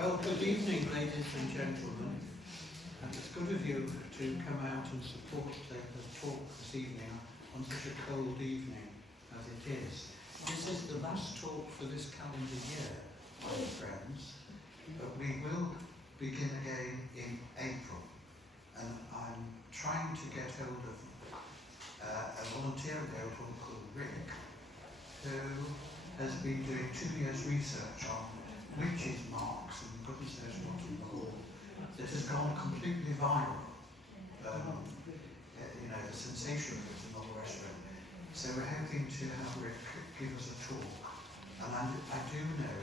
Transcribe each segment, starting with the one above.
Well, good evening, ladies and gentlemen. And it's good of you to come out and support the talk this evening on such a cold evening as it is. This is the last talk for this calendar year, my friends, but we will begin again in April. And I'm trying to get hold of a volunteer at the Oldham called Rick, who has been doing 2 years research on witches' marks and goodness knows what in the hall that has gone completely viral. The sensation of it and all the rest of it. So we're hoping to have Rick give us a talk. And I do know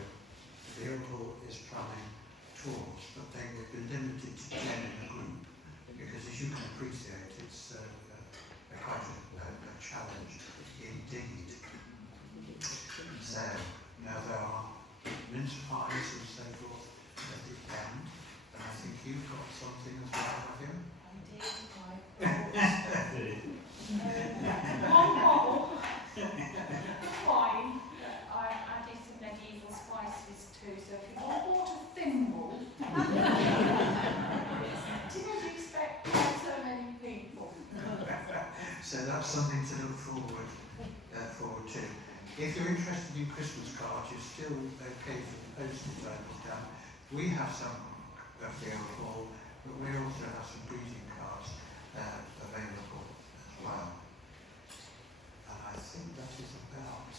the Oldham is planning tours, but they will be limited to 10 in a group, because as you can appreciate, it's quite a challenge indeed. So now there are mince pies and so forth at the end, and I think you've got something as well, have you? I did. One bottle of wine. I added some medieval spices too, so if you bought a thimble, didn't expect so many people. So that's something to look forward to. If you're interested in Christmas cards, you're still okay for the postage, I understand. We have some of the old hall, but we also have some greeting cards available as well. And I think that is about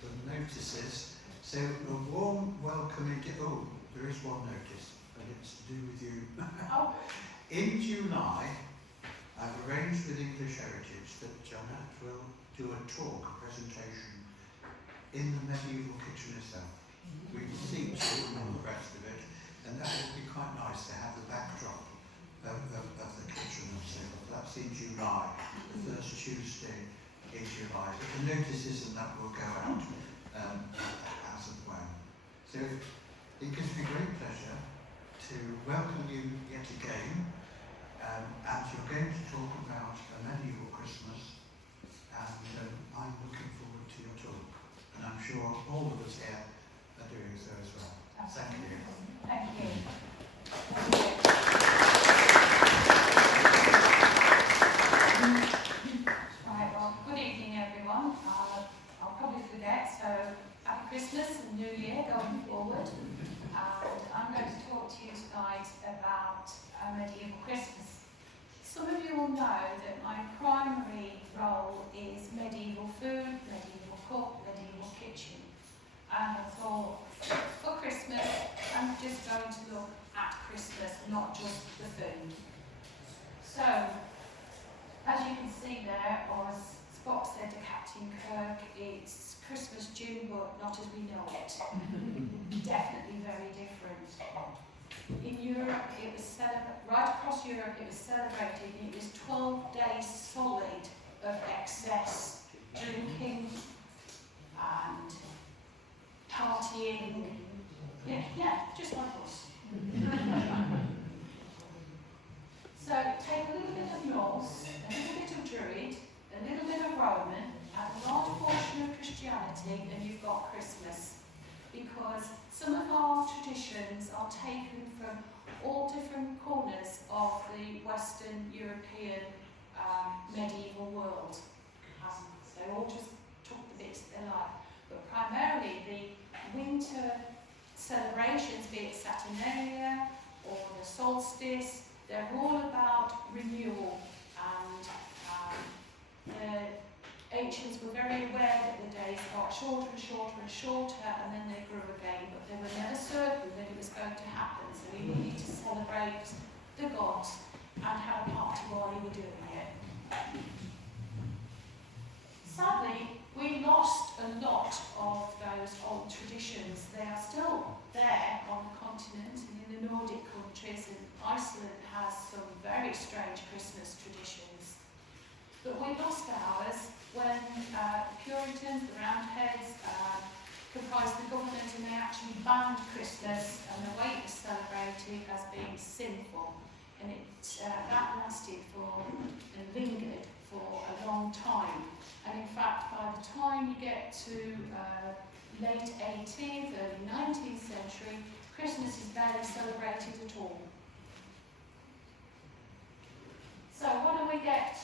the notices. So a warm welcome there is one notice, and it's to do with you. Oh. In July, I've arranged with English Heritage that Jannet will do a presentation in the medieval kitchen itself. We will teach you and all the rest of it, and that would be quite nice to have the backdrop of the kitchen and so forth. That's in July, the first Tuesday in July. But the notices and that will go out as and when. So it gives me great pleasure to welcome you yet again, and you're going to talk about a medieval Christmas, and I'm looking forward to your talk. And I'm sure all of us here are doing so as well. Thank you. Thank you. Right, well, good evening everyone. I'll probably forget, so happy Christmas and New Year going forward. And I'm going to talk to you tonight about a medieval Christmas. Some of you will know that my primary role is medieval food, medieval cook, medieval kitchen. And I thought, for Christmas, I'm just going to look at Christmas, not just the food. So, as you can see there, or as Spock said to Captain Kirk, it's Christmas June, but not as we know it. Definitely very different. In Europe, it was right across Europe, it was celebrated. It was 12 days solid of excess drinking and partying. Yeah, just like us. So take a little bit of Norse, a little bit of Druid, a little bit of Roman, and a large portion of Christianity, and you've got Christmas. Because some of our traditions are taken from all different corners of the Western European medieval world. They all just took the bits they like. But primarily the winter celebrations, be it Saturnalia or the solstice, they're all about renewal, and the ancients were very aware that the days got shorter and shorter and shorter, and then they grew again, but they were never certain that it was going to happen, so we needed to celebrate the gods and have a party while they were doing it. Sadly, we lost a lot of those old traditions. They are still there on the continent and in the Nordic countries, and Iceland has some very strange Christmas traditions. But we lost ours when the Puritans, the Roundheads, comprised the government, and they actually banned Christmas, and the way it was celebrated as being sinful. And that lasted and lingered for a long time. And in fact, by the time you get to late 18th, early 19th century, Christmas is barely celebrated at all. So what do we get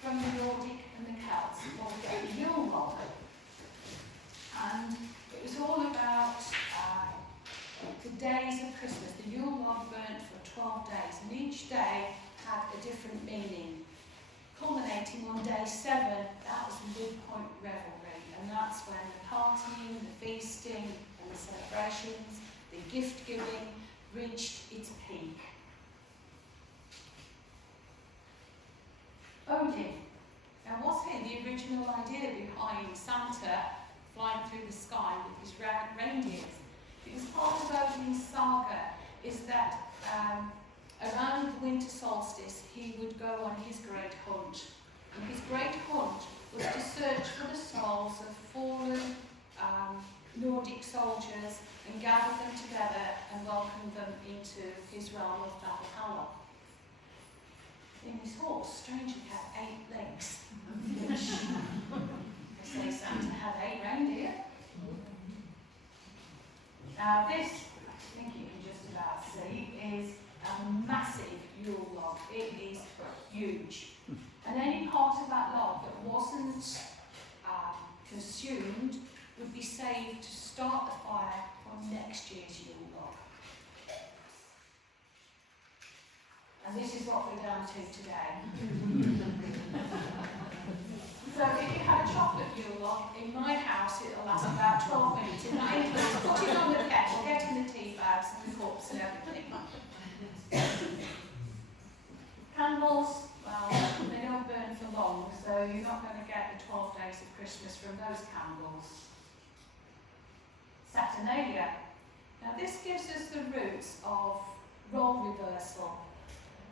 from the Nordic and the Celts? Well, we get the Yule log. And it was all about the days of Christmas. The Yule log burnt for 12 days, and each day had a different meaning. Culminating on day 7, that was the midpoint revelry, and that's when the partying, the feasting, and the celebrations, the gift giving reached its peak. Odin. Now, what's here the original idea behind Santa flying through the sky with his reindeers? Because part of Odin's saga is that around the winter solstice he would go on his great hunt. And his great hunt was to search for the souls of fallen Nordic soldiers and gather them together and welcome them into his realm of Valhalla. In his horse, strangely, had 8 legs, which they say Santa had 8 reindeer. Now this, I think you can just about see, is a massive Yule log. It is huge. And any part of that log that wasn't consumed would be saved to start the fire for next year's Yule log. And this is what we're down to today. So if you had a chocolate Yule log, in my house it'll last about 12 minutes. And that includes putting on the kettle, getting the tea bags and the cups and everything. Candles, well, they don't burn for long, so you're not going to get the 12 days of Christmas from those candles. Saturnalia. Now this gives us the roots of role reversal.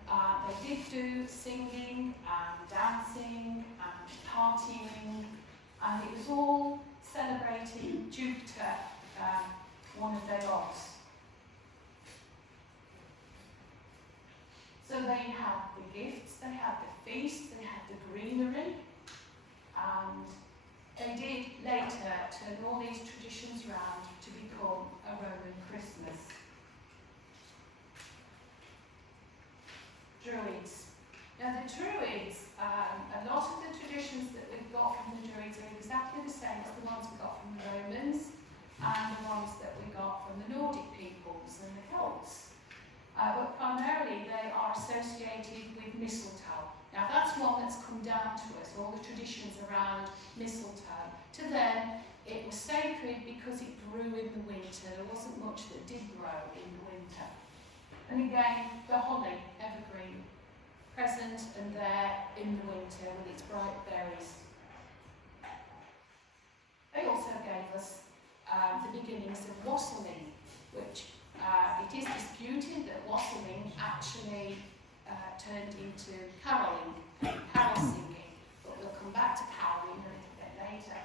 They did do singing and dancing and partying, and it was all celebrating Jupiter, one of their gods. So they had the gifts, they had the feast, they had the greenery, and they did later turn all these traditions round to become a Roman Christmas. Druids. Now the Druids, a lot of the traditions that we've got from the Druids are exactly the same as the ones we got from the Romans and the ones that we got from the Nordic peoples and the Celts. But primarily they are associated with mistletoe. Now that's one that's come down to us, all the traditions around mistletoe. To them, it was sacred because it grew in the winter. There wasn't much that did grow in the winter. And again, the holly, evergreen, present and there in the winter with its bright berries. They also gave us the beginnings of wassailing, which it is disputed that wassailing actually turned into caroling, carol singing, but we'll come back to caroling a little bit later.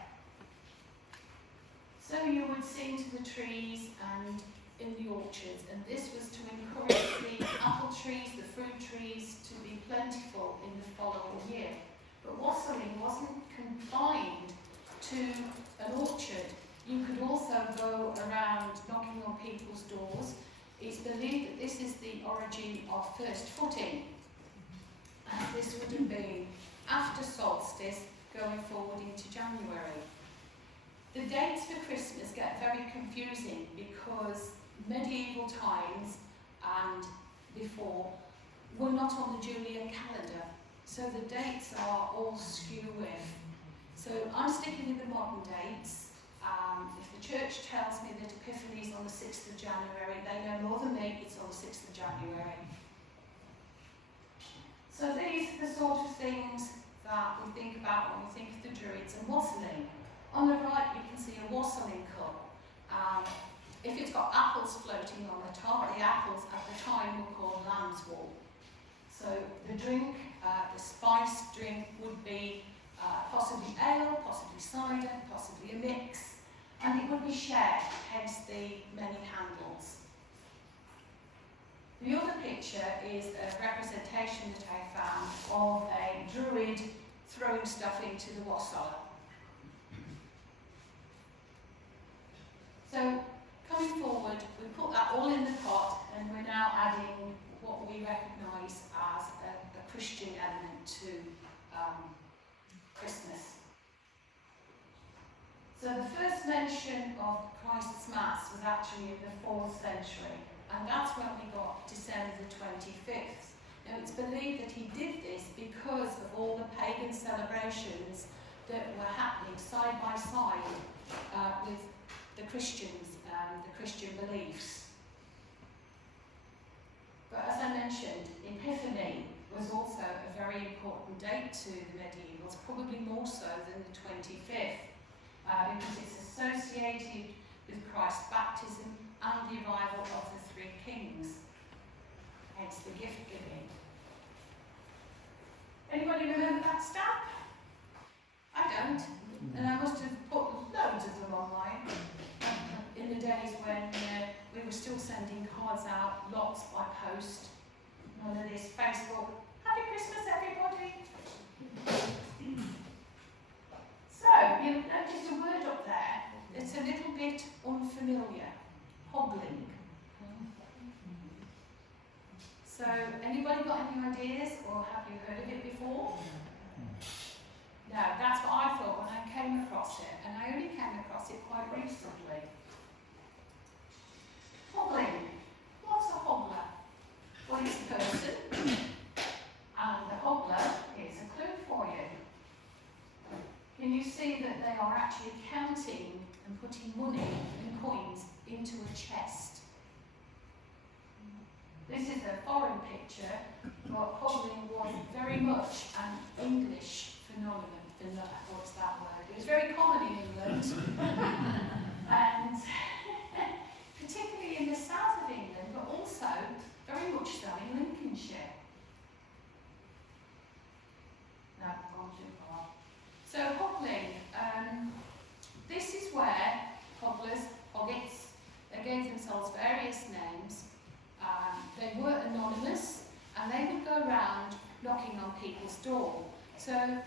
So you would sing to the trees and in the orchards, and this was to encourage the apple trees, the fruit trees to be plentiful in the following year. But wassailing wasn't confined to an orchard. You could also go around knocking on people's doors. It's believed that this is the origin of first footing. And this would have been after solstice, going forward into January. The dates for Christmas get very confusing because medieval times and before were not on the Julian calendar, so the dates are all skew with. So I'm sticking with the modern dates. If the church tells me that Epiphany is on the 6th of January, they know more than me, it's on the 6th of January. So these are the sort of things that we think about when we think of the Druids and wassailing. On the right you can see a wassailing cup. If it's got apples floating on the top, the apples at the time were called lamb's wool. So the drink, the spiced drink would be possibly ale, possibly cider, possibly a mix, and it would be shared, hence the many handles. The other picture is a representation that I found of a druid throwing stuff into the wassail. So coming forward, we put that now adding what we recognise as a Christian element to Christmas. So the first mention of Christ's Mass was actually in the 4th century, and that's when we got December the 25th. Now it's believed that he did this because of all the pagan celebrations that were happening side by side with the Christians and the Christian beliefs. But as I mentioned, Epiphany was also a very important date to the medievals, probably more so than the 25th, because it's associated with Christ's baptism and the arrival of the 3 kings, hence the gift giving. Anybody remember that stamp? I don't, and I must have put loads of them online in the days when we were still sending cards out, lots by post. None of this Facebook. Happy Christmas, everybody! So, you'll notice a word up there that's a little bit unfamiliar. Hoggling. So, anybody got any ideas, or have you heard of it before? No, that's what I thought when I came across it, and I only came across it quite recently. Hoggling. What's a hoggler? Well, it's a person, and the hoggler is a clue for you. Can you see that they are actually counting and putting money and coins into a chest? This is a foreign picture, but hoggling was very much an English phenomenon. What's that word? It was very common in England, and particularly in the south of England, but also very much so in Lincolnshire. No, gone too far. So hoggling, this is where hogglers, hoggets, they gave themselves various names. They were anonymous, and they would go around knocking on people's door. So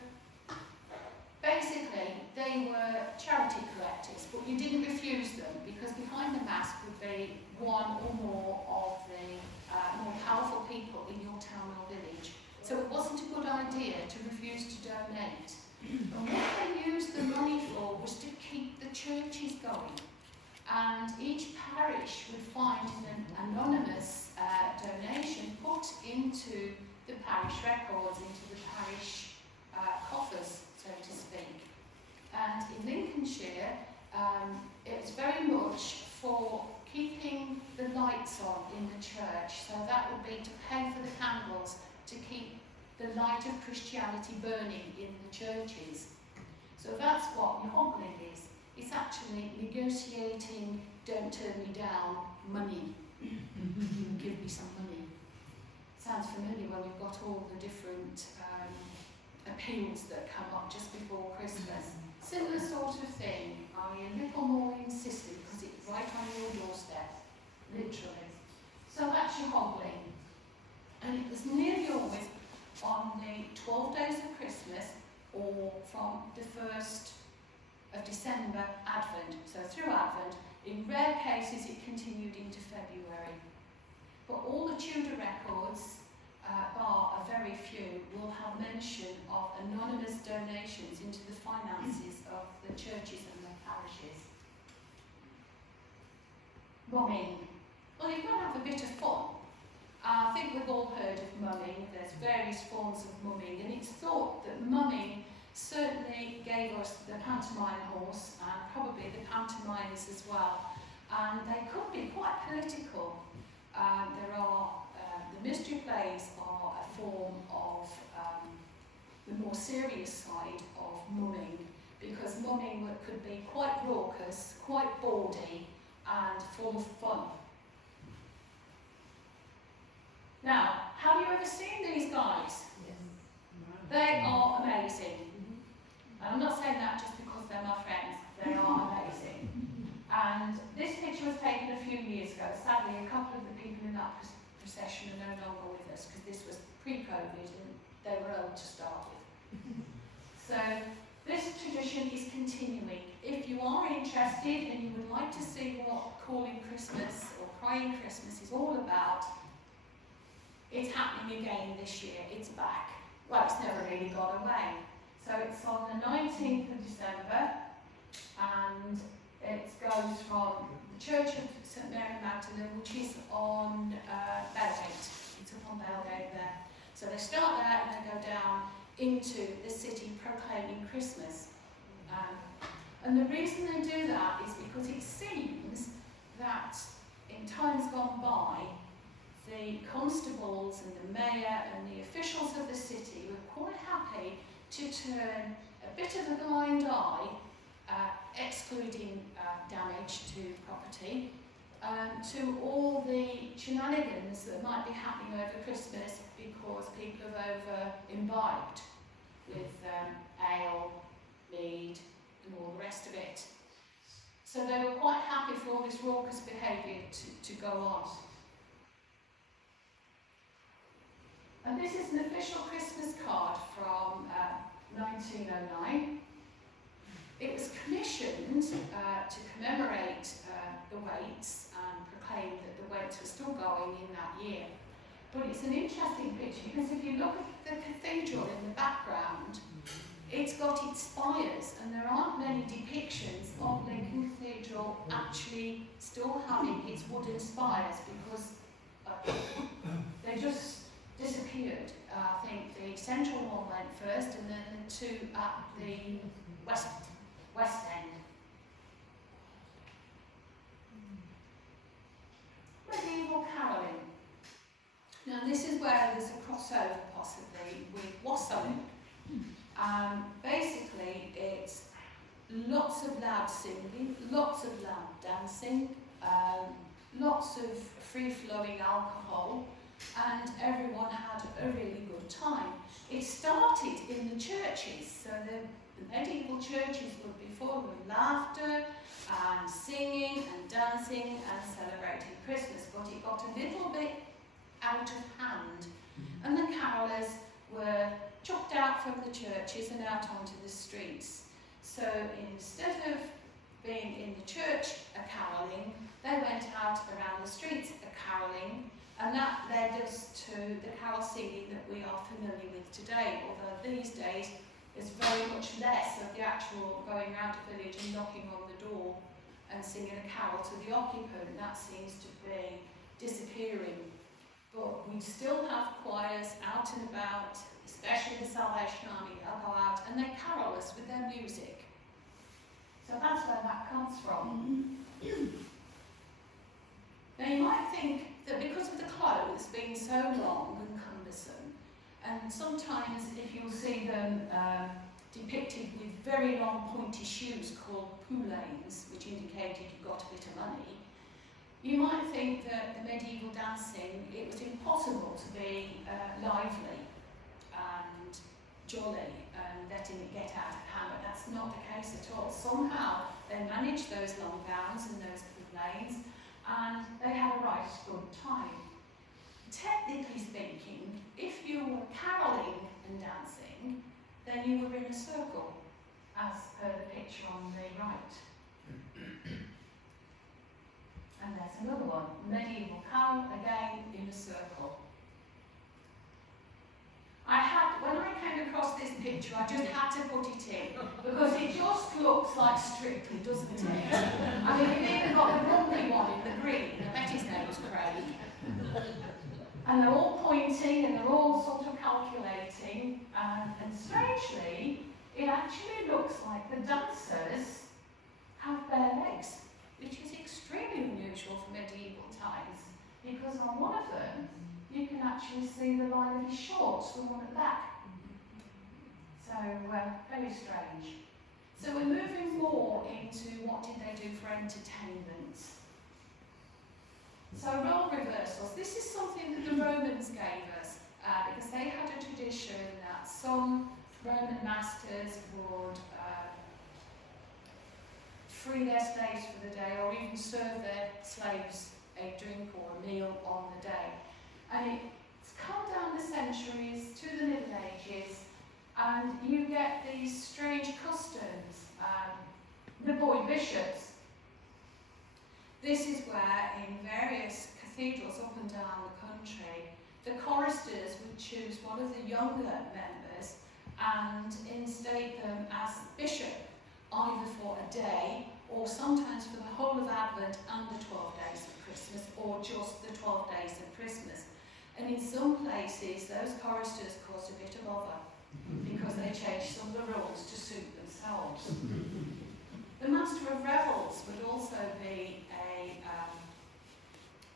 basically, they were charity collectors, but you didn't refuse them because behind the mask would be one or more of the more powerful people in your town or village. So it wasn't a good idea to refuse to donate. And what they used the money for was to keep the churches going. And each parish would find an anonymous donation put into the parish records, into the parish coffers, so to speak. And in Lincolnshire, it was very much for keeping the lights on in the church. So that would be to pay for the candles, to keep the light of Christianity burning in the churches. So that's what your hoggling is. It's actually negotiating, don't turn me down, money. Give me some money. Sounds familiar when we've got all the different appeals that come up just before Christmas. Similar sort of thing, only a little more insistent because it's right on your doorstep, literally. So that's your hoggling. And it was nearly always on the 12 days of Christmas or from the 1st of December, Advent. So through Advent, in rare cases it continued into February. But all the Tudor records, bar a very few, will have mention of anonymous donations into the finances of the churches and their parishes. Mumming. Well, you've got to have a bit of fun. I think we've all heard of mumming. There's various forms of mumming, and it's thought that mumming certainly gave us the pantomime horse and probably the pantomimes as well. And they could be quite political. The mystery plays are a form of the more serious side of mumming, because mumming could be quite raucous, quite bawdy, and full of fun. Now, have you ever seen these guys? Yes. They are amazing. And I'm not saying that just because they're my friends. They are amazing. And this picture was taken a few years ago. Sadly, a couple of the people in that procession are no longer with us because this was pre-COVID and they were old to start with. So this tradition is continuing. If you are interested and you would like to see what Calling Christmas or Crying Christmas is all about, it's happening again this year. It's back. Well, it's never really gone away. So it's on the 19th of December, and it goes from the Church of St Mary Magdalene, which is on Belgate. It's up on Belgate there. So they start there and they go down into the city proclaiming Christmas. And the reason they do that is because it seems that in times gone by, the constables and the mayor and the officials of the city were quite happy to turn a bit of a blind eye, excluding damage to property, to all the shenanigans that might be happening over Christmas because people have over-imbibed with ale, mead, and all the rest of it. So they were quite happy for all this raucous behaviour to go on. And this is an official Christmas card from 1909. It was commissioned to commemorate the Waits and proclaim that the Waits were still going in that year. But it's an interesting picture because if you look at the cathedral in the background, it's got its spires, and there aren't many depictions of Lincoln Cathedral actually still having its wooden spires because they just disappeared. I think the central one went first, and then the two at the west end. Medieval caroling. Now this is where there's a crossover possibly with wassailing. Basically it's lots of loud singing, lots of loud dancing, lots of free-flowing alcohol, and everyone had a really good time. It started in the churches, so the medieval churches were before with laughter and singing and dancing and celebrating Christmas, but it got a little bit out of hand, and the carolers were chucked out from the churches and out onto the streets. So instead of being in the church a-caroling, they went out around the streets a-caroling, and that led us to the carol singing that we are familiar with today, although these days there's very much less of the actual going around a village and knocking on the door and singing a carol to the occupant. That seems to be disappearing. But we still have choirs out and about, especially the Salvation Army. They'll go out and they carol us with their music. So that's where that comes from. Now you might think that because of the clothes being so long and cumbersome, and sometimes if you'll see them depicted with very long pointy shoes called poulaines, which indicated you've got a bit of money, you might think that the medieval dancing, it was impossible to be lively and jolly and letting it get out of hand, but that's not the case at all. Somehow they managed those long gowns and those poulaines, and they had a right good time. Technically speaking, if you were caroling and dancing, then you were in a circle, as per the picture on the right. And there's another one, medieval carol, again in a circle. When I came across this picture, I just had to put it in, because it just looks like Strictly, doesn't it? I mean, you've even got the grumpy one in the green, I bet his name was Craig. And they're all pointing, and they're all sort of calculating, and strangely, it actually looks like the dancers have bare legs, which is extremely unusual for medieval times, because on one of them, you can actually see the line of his shorts, the one at the back. So, very strange. So we're moving more into what did they do for entertainment. So role reversals. This is something that the Romans gave us, because they had a tradition that some Roman masters would free their slaves for the day, or even serve their slaves a drink or a meal on the day. And it's come down the centuries to the Middle Ages, and you get these strange customs. The boy bishops. This is where in various cathedrals up and down the country the choristers would choose one of the younger members and instate them as bishop, either for a day or sometimes for the whole of Advent and the 12 days of Christmas, or just the 12 days of Christmas. And in some places, those choristers caused a bit of bother because they changed some of the rules to suit themselves. The Master of Revels would also be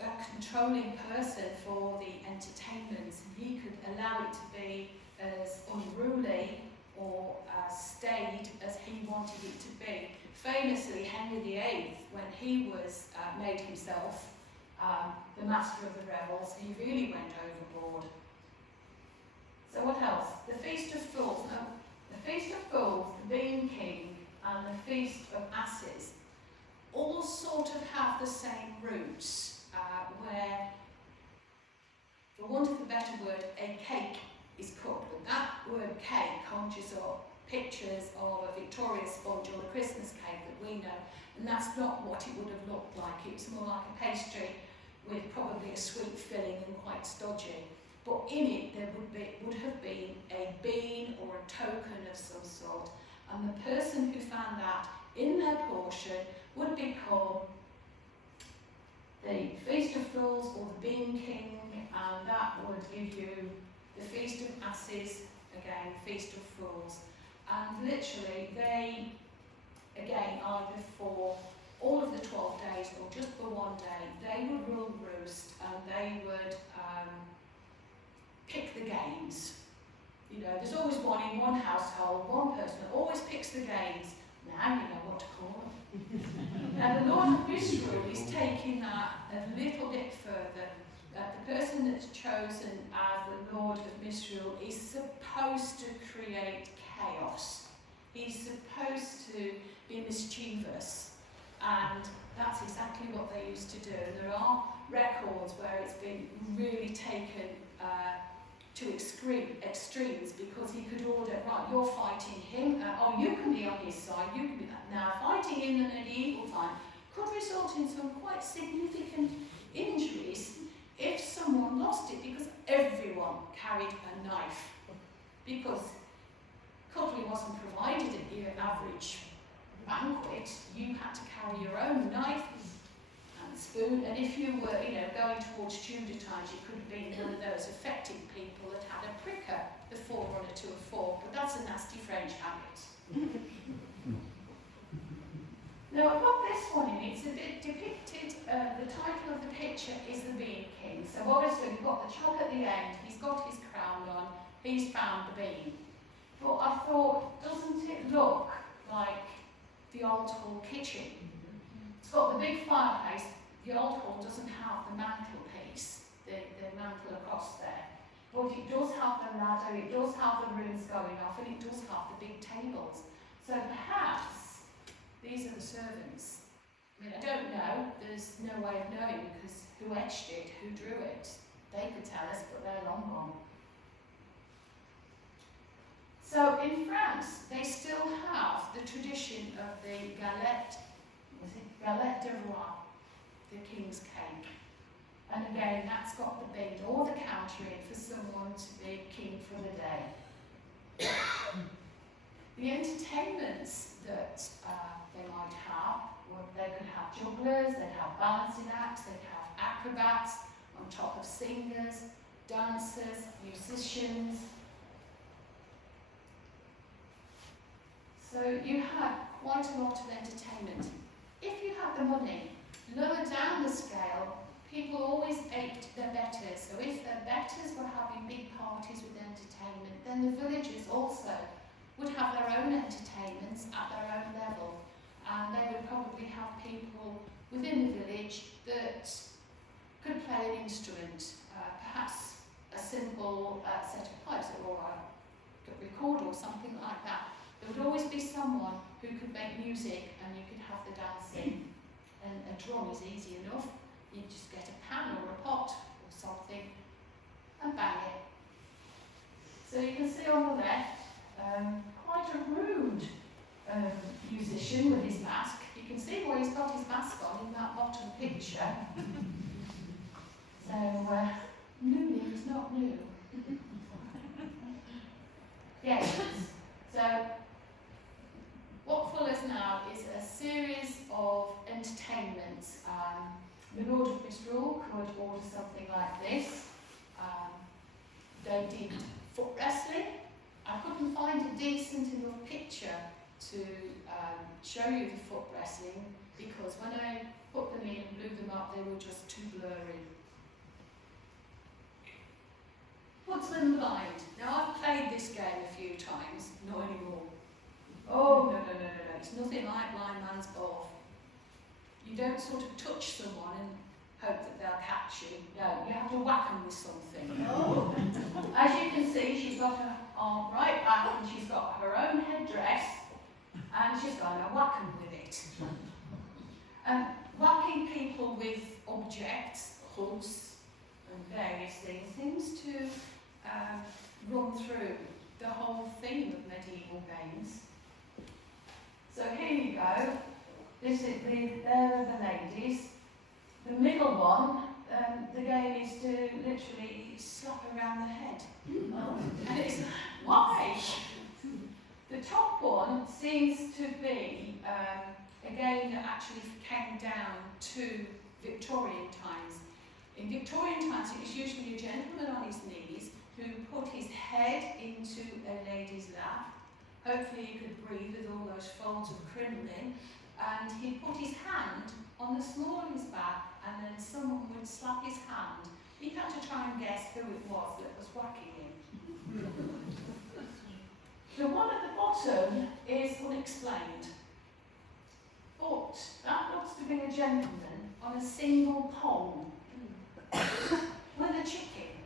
a controlling person for the entertainments, and he could allow it to be as unruly or staid as he wanted it to be. Famously, Henry VIII, when he was made himself the Master of the Revels, he really went overboard. So what else? The Feast of Fools. Now, the Feast of Fools, the Bean King, and the Feast of Asses all sort of have the same roots, where, for want of a better word, a cake is cooked. But that word cake conjures up pictures of a Victoria sponge or a Christmas cake that we know, and that's not what it would have looked like. It was more like a pastry with probably a sweet filling and quite stodgy. But in it there would have been a bean or a token of some sort, and the person who found that in their portion would become the Feast of Fools or the Bean King, and that would give you the Feast of Asses, again, Feast of Fools. And literally they, again, either for all of the 12 days or just for one day, they would rule roost, and they would pick the games. You know, there's always one in one household, one person that always picks the games. Now you know what to call them. And the Lord of Misrule is taking that a little bit further. That the person that's chosen as the Lord of Misrule is supposed to create chaos. He's supposed to be mischievous, and that's exactly what they used to do. There are records where it's been really taken to extremes, because he could order, right, you're fighting him, oh, you can be on his side, you can be that. Now, fighting in the medieval time could result in some quite significant injuries if someone lost it, because everyone carried a knife, because cutlery wasn't provided at your average banquet. You had to carry your own knife and spoon, and if you were, you know, going towards Tudor times, you could have been one of those affected people that had a pricker, the forerunner to a fork, but that's a nasty French habit. Now, I've got this one in, it's depicted, the title of the picture is the Bean King. So obviously we've got the chalk at the end, he's got his crown on, he's found the bean. But I thought, doesn't it look like the old hall kitchen? It's got the big fireplace. The old hall doesn't have the mantelpiece, the mantel across there. But it does have the ladder, it does have the rooms going off, and it does have the big tables. So perhaps these are the servants. I mean, I don't know, there's no way of knowing, because who etched it, who drew it? They could tell us, but they're long gone. So in France, they still have the tradition of the galette de roi, the king's cake. And again, that's got the bean or the counter in for someone to be king for the day. The entertainments that they might have, they could have jugglers, they'd have balancing acts, they'd have acrobats on top of singers, dancers, musicians. So you had quite a lot of entertainment. If you had the money, lower down the scale, people always ate their betters. So if their betters were having big parties with entertainment, then the villagers also would have their own entertainments at their own level. And they would probably have people within the village that could play an instrument, perhaps a simple set of pipes or a recorder or something like that. There would always be someone who could make music, and you could have the dancing. And a drum is easy enough. You just get a pan or a pot or something and bang it. So you can see on the left, quite a rude musician with his mask. You can see why he's got his mask on in that bottom picture. So Mooney was not minstrel could order something like this. They did foot wrestling. I couldn't find a decent enough picture to show you the foot wrestling because when I put them in and blew them up, they were just too blurry. Woodsman Blind. Now, I've played this game a few times, not anymore. Oh, no. It's nothing like blind man's ball. You don't sort of touch someone and hope that they'll catch you. No, you have to whack them with something. Oh. As you can see, she's got her arm right back and she's got her own headdress and she's going to whack them with it. Whacking people with objects, hoods and various things seems to run through the whole theme of medieval games. So here you go. There are the ladies. The middle one, the game is to literally slap around the head. And it's why? The top one seems to be a game that actually came down to Victorian times. In Victorian times, it was usually a gentleman on his knees who put his head into a lady's lap. Hopefully he could breathe with all those folds of crinoline. And he'd put his hand on the small of his back, and then someone would slap his hand. He had to try and guess who it was that was whacking him. The one at the bottom is unexplained. But that looks to be a gentleman on a single pole with a chicken,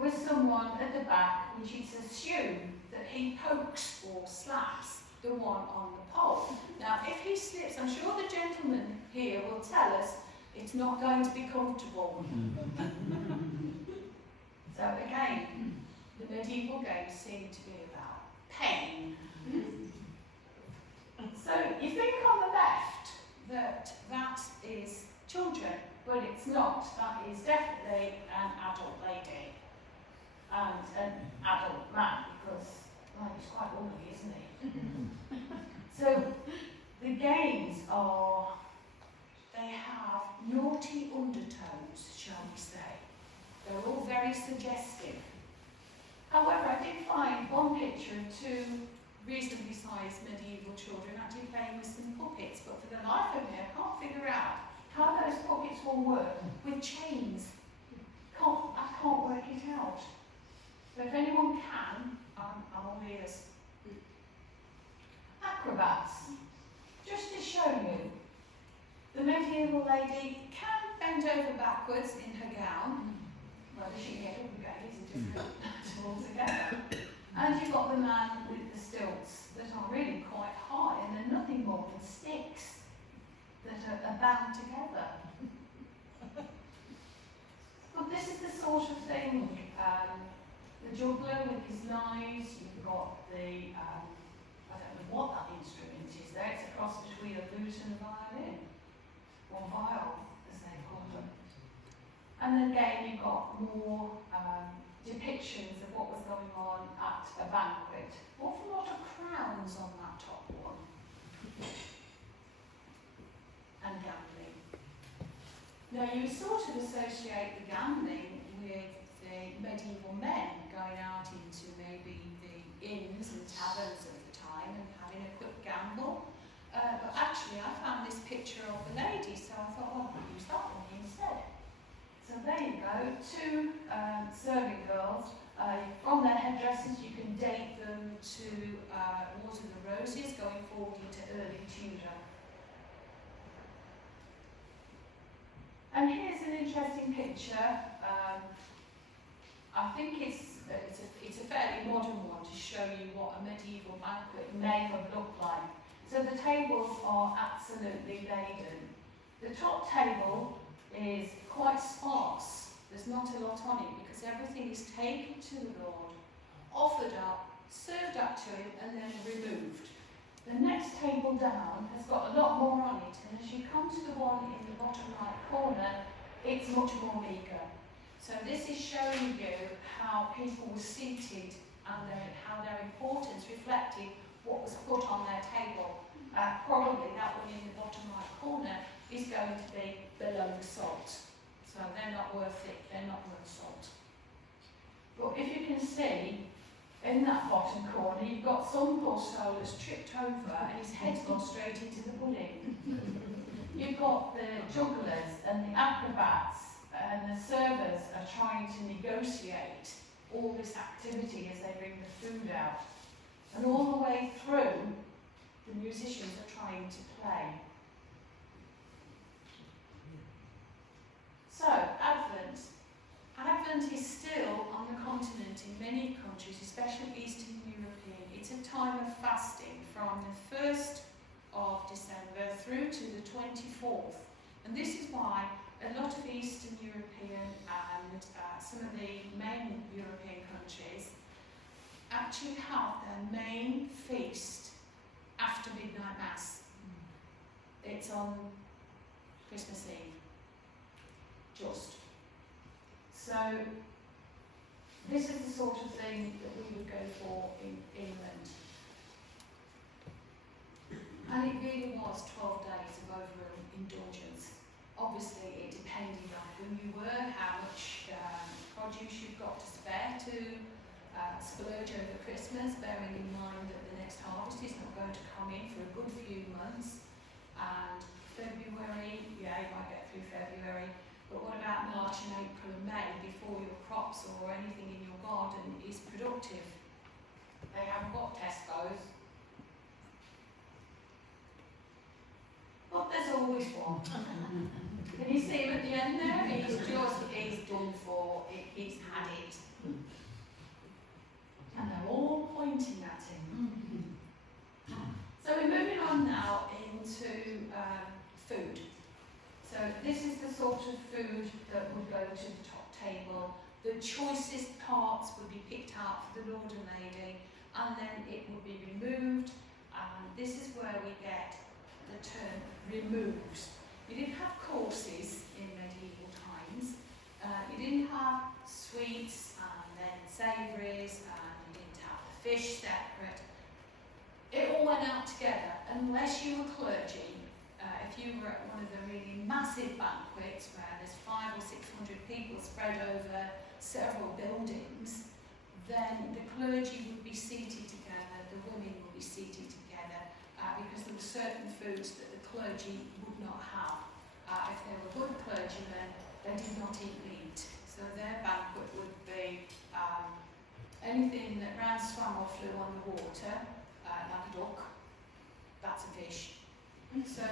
with someone at the back, which is assumed that he pokes or slaps the one on the pole. Now, if he slips, I'm sure the gentleman here will tell us it's not going to be comfortable. So again, the medieval games seem to be about pain. So you think on the left that is children, but it's not. That is definitely an adult lady and an adult man, because he's quite ugly, isn't he? So the games they have naughty undertones, shall we say. They're all very suggestive. However, I did find one picture of two reasonably sized medieval children actually playing with some puppets, but for the life of me, I can't figure out how those puppets will work with chains. I can't work it out. So if anyone can, I'm all ears. Acrobats. Just to show you, the medieval lady can bend over backwards in her gown. Whether she can get up again is a different matter altogether. And you've got the man with the stilts that are really quite high, and they're nothing more than sticks that are bound together. But this is the sort of thing, the juggler with his knives, you've got the, I don't know what that instrument is there, it's a cross between a lute and a violin, or viol, as they call them. And then again, you've got more depictions of what was going on at a banquet. Awful lot of crowns on that top one. And gambling. Now you sort of associate the gambling with the medieval men going out into maybe the inns and taverns of the time and having a quick gamble. But actually I found this picture of the lady, so I thought, well, I'll use that one instead. So there you go, two serving girls. From their headdresses you can date them to Wars of the Roses, going forward into early Tudor. And here's an interesting picture. I think it's a fairly modern one to show you what a medieval banquet may have looked like. So the tables are absolutely laden. The top table is quite sparse. There's not a lot on it because everything is taken to the Lord, offered up, served up to him, and then removed. The next table down has got a lot more on it, and as you come to the one in the bottom right corner, it's much more meagre. So this is showing you how people were seated and how their importance reflected what was put on their table. Probably that one in the bottom right corner is going to be below the salt. So they're not worth it, they're not worth salt. But if you can see, in that bottom corner, you've got some poor soul that's tripped over and his head's gone straight into the pudding. You've got the jugglers and the acrobats and the servers are trying to negotiate all this activity as they bring the food out. And all the way through, the musicians are trying to play. So, Advent. Advent is still on the continent in many countries, especially Eastern European. It's a time of fasting from the 1st of December through to the 24th. And this is why a lot of Eastern European and some of the main European countries actually have their main feast after midnight mass. It's on Christmas Eve. Just. So, this is the sort of thing that we would go for in England. And it really was 12 days of overindulgence. Obviously, it depended on who you were, how much produce you've got to spare to splurge over Christmas, bearing in mind that the next harvest is not going to come in for a good few months. And February, yeah, you might get through February. But what about March and April and May before your crops or anything in your garden is productive? They haven't got Tesco's. But there's always one. Can you see him at the end there? He's done for, he's had it. And they're all pointing at him. So we're moving on now into food. So this is the sort of food that would go to the top table. The choicest parts would be picked out for the Lord and Lady, and then it would be removed. And this is where we get the term removed. You didn't have courses in medieval times. You didn't have sweets and then savouries, and you didn't have the fish separate. It all went out together, unless you were clergy. If you were at one of the really massive banquets where there's 500 or 600 people spread over several buildings, then the clergy would be seated together, the women would be seated together, because there were certain foods that the clergy would not have. If they were good clergymen, they did not eat meat. So their banquet would be anything that ran, swam or flew on the water, like a duck, that's a fish. So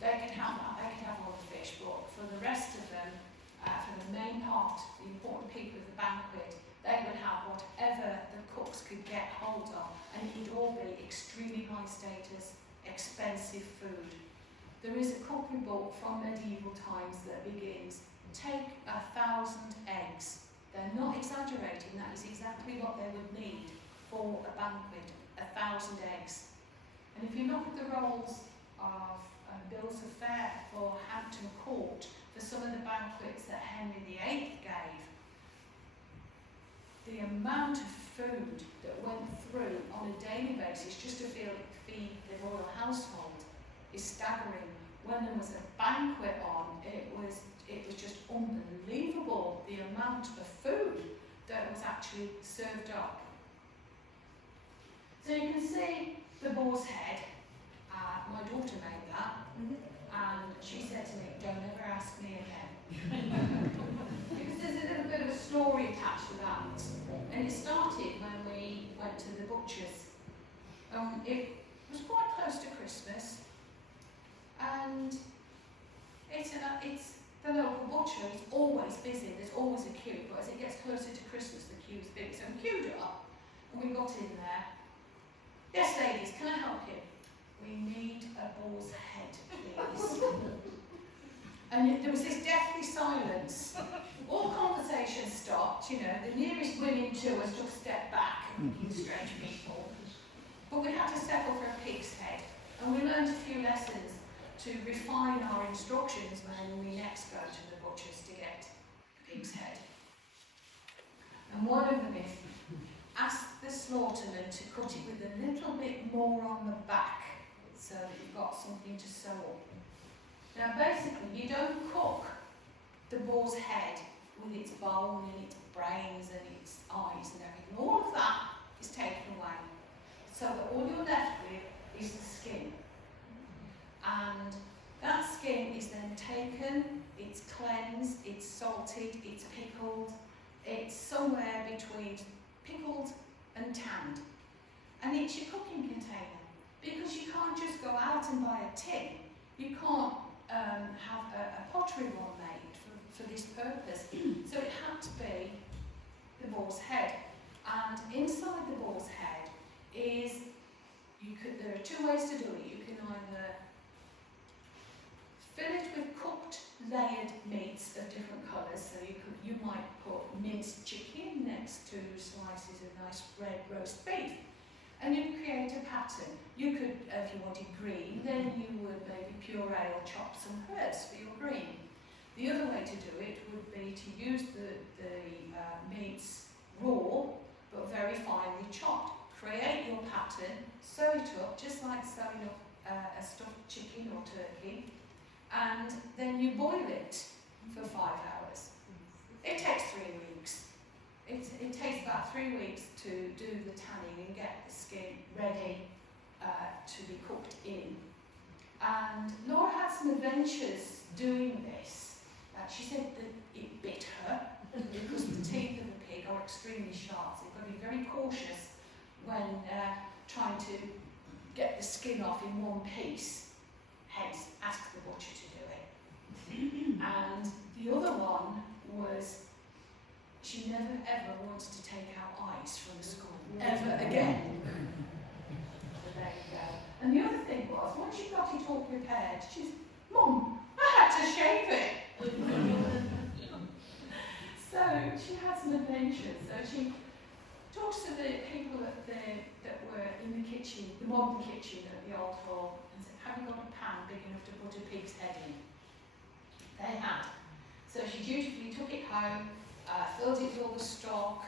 they can have that, they can have all the fish, but for the rest of them, for the main part, the important people of the banquet, they would have whatever the cooks could get hold of, and it would all be extremely high status, expensive food. There is a cookery book from medieval times that begins, take 1,000 eggs. They're not exaggerating, that is exactly what they would need for a banquet, 1,000 eggs. And if you look at the rolls of bills of fare for Hampton Court, for some of the banquets that Henry VIII gave, the amount of food that went through on a daily basis just to feed the royal household is staggering. When there was a banquet on, it was just unbelievable the amount of food that was actually served up. So you can see the boar's head. My daughter made that, and she said to me, "Don't ever ask me again." Because there's a little bit of a story attached to that. And it started when we went to the butcher's. It was quite close to Christmas, and it's the local butcher is always busy, there's always a queue, but as it gets closer to Christmas, the queue's big. So we queued up, and we got in there. "Yes, ladies, can I help you?" "We need a boar's head, please." And there was this deathly silence. All conversation stopped, you know, the nearest women to us took a step back, looking strange people. But we had to settle for a pig's head, and we learned a few lessons to refine our instructions when we next go to the butcher's to get a pig's head. And one of them is, ask the slaughterman to cut it with a little bit more on the back, so that you've got something to sew up. Now basically you don't cook the boar's head with its bone and its brains and its eyes and everything. All of that is taken away. So that all you're left with is the skin. And that skin is then taken, it's cleansed, it's salted, it's pickled. It's somewhere between pickled and tanned. And it's your cooking container. Because you can't just go out and buy a tin. You can't have a pottery one made for this purpose. So it had to be the boar's head. And inside the boar's head is, there are two ways to do it. You can either fill it with cooked layered meats of different colours. So you might put minced chicken next to slices of nice red roast beef. And you'd create a pattern. You could, if you wanted green, then you would maybe puree or chop some herbs for your green. The other way to do it would be to use the meats raw, but very finely chopped. Create your pattern, sew it up, just like sewing up a stuffed chicken or turkey, and then you boil it for 5 hours. It takes 3 weeks. It takes about 3 weeks to do the tanning and get the skin ready to be cooked in. And Laura had some adventures doing this. She said that it bit her because the teeth of the pig are extremely sharp. So you've got to be very cautious when trying to get the skin off in one piece. Hence, ask the butcher to do it. And the other one was, she never ever wants to take out eyes from the school, ever again. So there you go. And the other thing was, once she got it all prepared, she's, Mum, I had to shave it. So she had some adventures. So she talks to the people that were in the kitchen, the modern kitchen at the old hall, and said, have you got a pan big enough to put a pig's head in? They had. So she dutifully took it home, filled it with all the stock,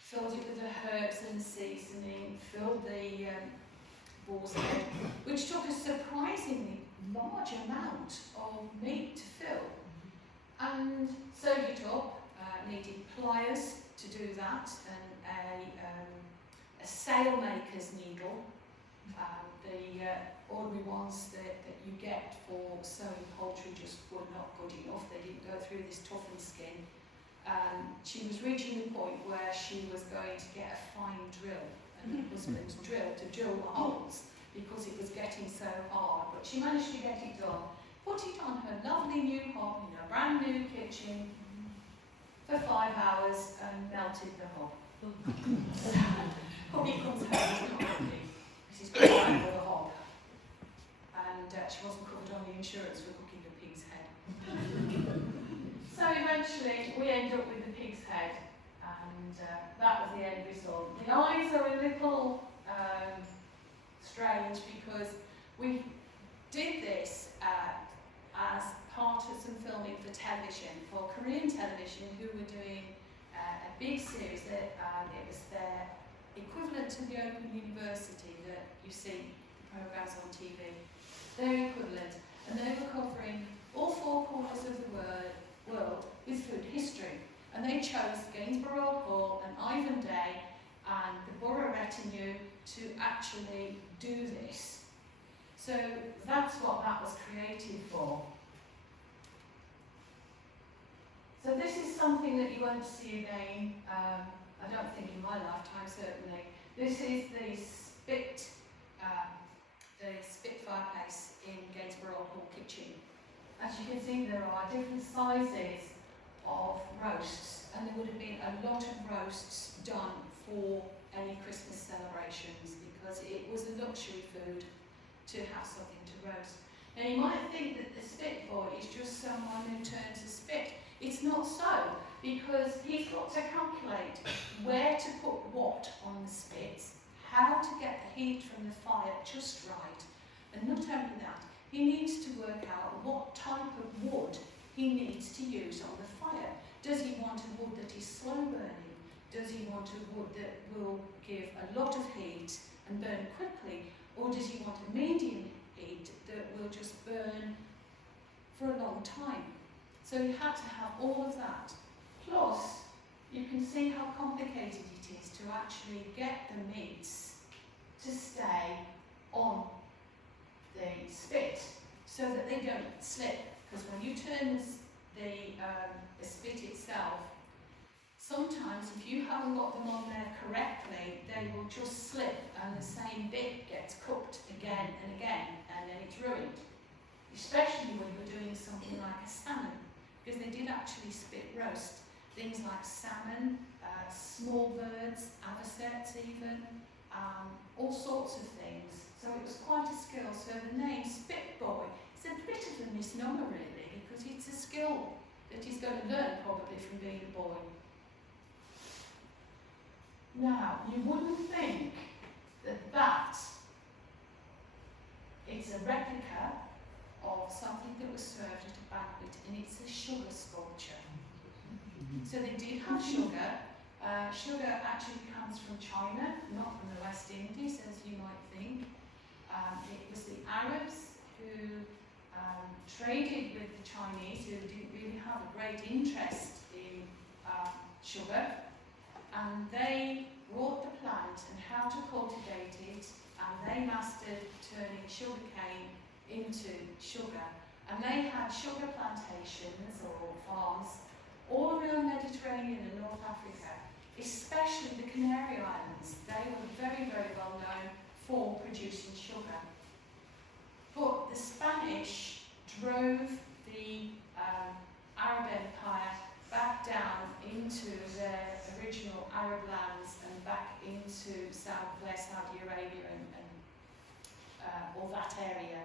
filled it with the herbs and seasoning, filled the boar's head, which took a surprisingly large amount of meat to fill. And sewed it up, needed pliers to do that, and a sailmaker's needle. The ordinary ones that you get for sewing poultry just were not good enough. They didn't go through this toughened skin. She was reaching the point where she was going to get a fine drill, and her husband's drill, to drill the holes, because it was getting so hard. But she managed to get it done, put it on her lovely new hob in her brand new kitchen for 5 hours, and melted the hob. Hubby comes home to Hubby. She's got time for the hob. And she wasn't covered on the insurance for cooking the pig's head. So eventually we end up with the pig's head, and that was the end result. The eyes are a little strange because we did this as part of some filming for television, for Korean television, who were doing a big series that it was their equivalent to the Open University that you see the programmes on TV. Their equivalent, and they were covering all 4 corners of the world with food history. And they chose Gainsborough Hall and Ivan Day and the borough retinue to actually do this. So that's what that was created for. So this is something that you won't see again, I don't think in my lifetime certainly. This is the spit fireplace in Gainsborough Hall kitchen. As you can see, there are different sizes of roasts, and there would have been a lot of roasts done for any Christmas celebrations because it was a luxury food to have something to roast. Now you might think that the spit boy is just someone who turns a spit. It's not so, because he's got to calculate where to put what on the spits, how to get the heat from the fire just right, and not only that, he needs to work out what type of wood he needs to use on the fire. Does he want a wood that is slow burning? Does he want a wood that will give a lot of heat and burn quickly? Or does he want a medium it that will just burn for a long time. So you have to have all of that. Plus, you can see how complicated it is to actually get the meats to stay on the spit so that they don't slip. Because when you turn the spit itself, sometimes if you haven't got them on there correctly, they will just slip and the same bit gets cooked again and again, and then it's ruined. Especially when you're doing something like a salmon, because they did actually spit roast things like salmon, small birds, avocets even, all sorts of things. So it was quite a skill. So the name Spit Boy is a bit of a misnomer really, because it's a skill that he's going to learn probably from being a boy. Now, you wouldn't think that it's a replica of something that was served at a banquet, and it's a sugar sculpture. So they did have sugar. Sugar actually comes from China, not from the West Indies, as you might think. It was the Arabs who traded with the Chinese, who didn't really have a great interest in sugar, and they brought the plant and how to cultivate it, and they mastered turning sugarcane into sugar. And they had sugar plantations or farms all around Mediterranean and North Africa, especially the Canary Islands. They were very, very well known for producing sugar. But the Spanish drove the Arab Empire back down into their original Arab lands and back into Saudi Arabia and all that area,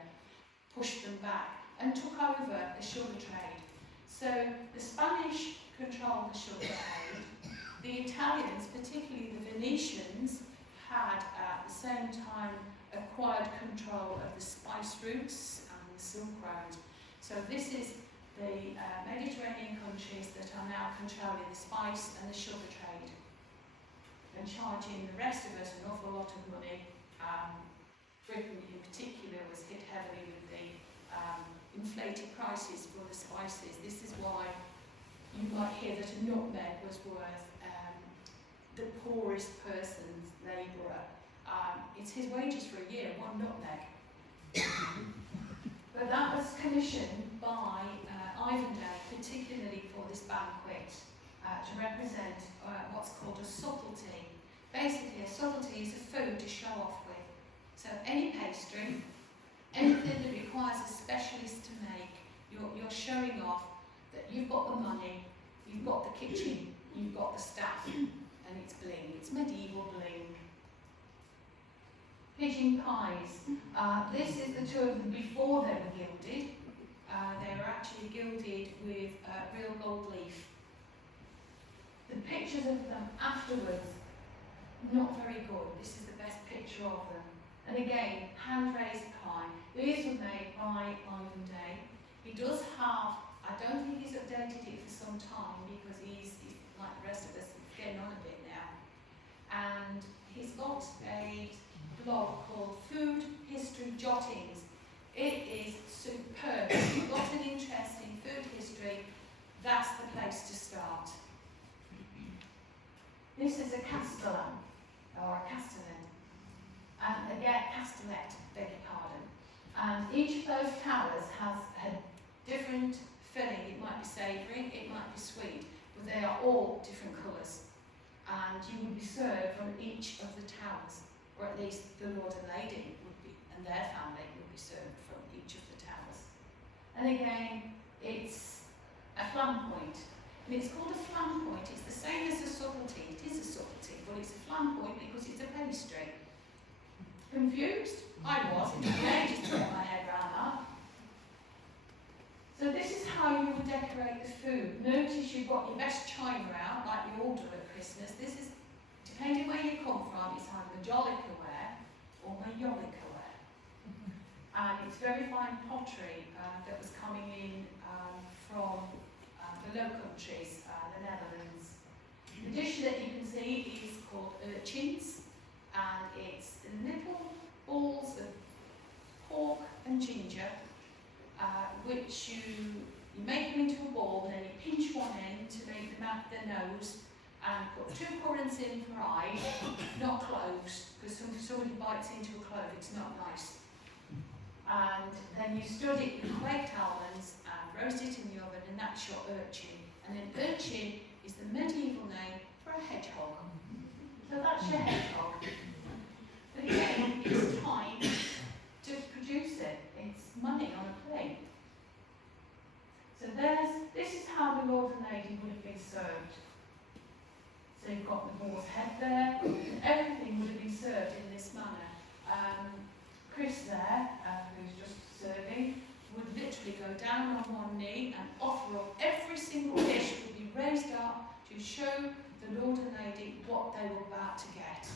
pushed them back and took over the sugar trade. So the Spanish controlled the sugar trade. The Italians, particularly the Venetians, had at the same time acquired control of the spice routes and the Silk Road. So this is the Mediterranean countries that are now controlling the spice and the sugar trade and charging the rest of us an awful lot of money. Britain in particular was hit heavily with the inflated prices for the spices. This is why you might hear that a nutmeg was worth the poorest person's labourer. It's his wages for a year, one nutmeg. But that was commissioned by Ivanhoe, particularly for this banquet, to represent what's called a subtlety. Basically, a subtlety is a food to show off with. So any pastry, anything that requires a specialist to make, you're showing off that you've got the money, you've got the kitchen, you've got the staff, and it's bling. It's medieval bling. Pigeon pies. This is the two of them before they were gilded. They were actually gilded with real gold leaf. The pictures of them afterwards, not very good. This is the best picture of them. And again, hand-raised pie. These were made by Ivanhoe. He does have, I don't think he's updated it for some time because he's like the rest of us, getting on a bit now. And he's got a blog called Food History Jottings. It is superb. If you've got an interest in food history, that's the place to start. This is a castellan, or a castellan. And again, castellet, beg your pardon. And each of those towers has a different filling. It might be savoury, it might be sweet, but they are all different colours. And you would be served from each of the towers, or at least the Lord and Lady would be, and their family would be served from each of the towers. And again, it's a flampoint. And it's called a flampoint. It's the same as a subtlety. It is a subtlety, but it's a flampoint because it's a pastry. Confused? I was. It took me ages to get my head around that. So this is how you would decorate the food. Notice you've got your best china out, like we all do at Christmas. This is, depending where you come from, it's either majolica ware or majolica ware. And it's very fine pottery that was coming in from the Low Countries, the Netherlands. The dish that you can see is called urchins, and it's little balls of pork and ginger, which you make them into a ball, and then you pinch one end to make them have the nose, and put 2 currants in for eyes, not cloves, because somebody bites into a clove, it's not nice. And then you stir it with flaked almonds and roast it in the oven, and that's your urchin. And an urchin is the medieval name for a hedgehog. So that's your hedgehog. But again, it's time to produce it. It's money on a plate. So this is how the Lord and Lady would have been served. So you've got the boar's head there, and everything would have been served in this manner. Chris there, who's just serving, would literally go down on one knee and offer up every single dish would be raised up to show the Lord and Lady what they were about to get.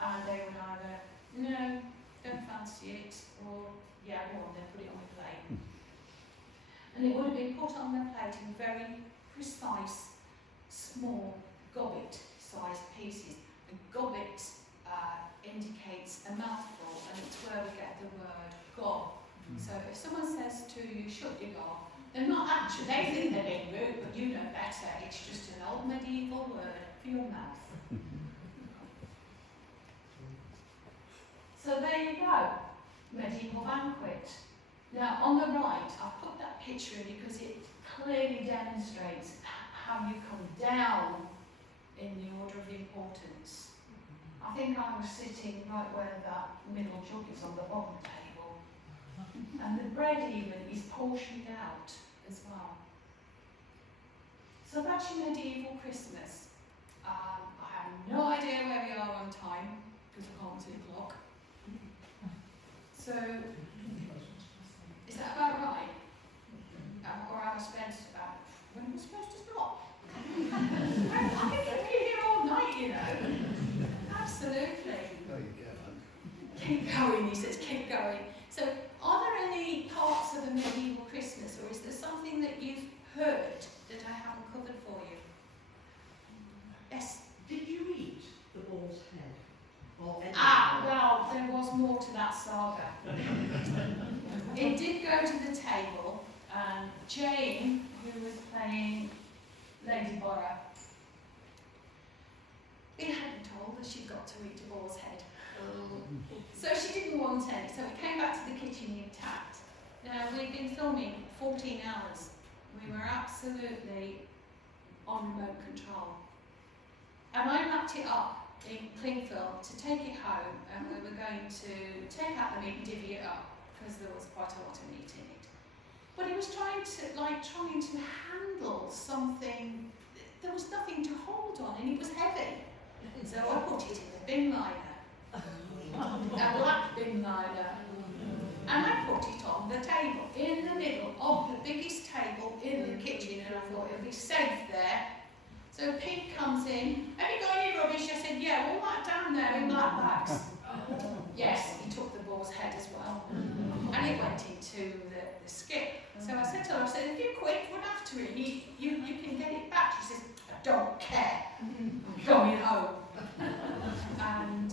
And they would either, no, don't fancy it, or yeah, go on then, put it on the plate. And it would have been put on the plate in very precise, small, gobbet-sized pieces. A gobbet indicates a mouthful, and it's where we get the word gob. So if someone says to you, shut your gob, they're not actually, they think they're being rude, but you know better. It's just an old medieval word for your mouth. So there you go, medieval banquet. Now on the right, I've put that picture in because it clearly demonstrates how you come down in the order of importance. I think I was sitting right where that middle jug is on the bottom table. And the bread even is portioned out as well. So that's your medieval Christmas. I have no idea where we are on time, because I can't see the clock. So, is that about right? Or have I spent about, when am I supposed to stop? I could be here all night, you know. Absolutely. Oh, you can. Keep going, he says, keep going. So, are there any parts of a medieval Christmas, or is there something that you've heard that I haven't covered for you? Yes? Did you eat the boar's head? Or Well, there was more to that saga. It did go to the table, and Jane, who was playing Lady Borough, we hadn't told that she'd got to eat a boar's head. So she didn't want any, so we came back to the kitchen intact. Now, we'd been filming 14 hours. We were absolutely on remote control. And I wrapped it up in cling film to take it home, and we were going to take out the meat and divvy it up, because there was quite a lot of meat in it. But it was trying to handle something, there was nothing to hold on, and it was heavy. So I put it in the bin liner, a black bin liner, and I put it on the table, in the middle of the biggest table in the kitchen, and I thought it'll be safe there. So Pete comes in, have you got any rubbish? I said, yeah, all that down there in black bags. Yes, he took the boar's head as well, and it went into the skip. So I said to her, if you're quick, run after it, you can get it back. She says, I don't care, I'm going home. And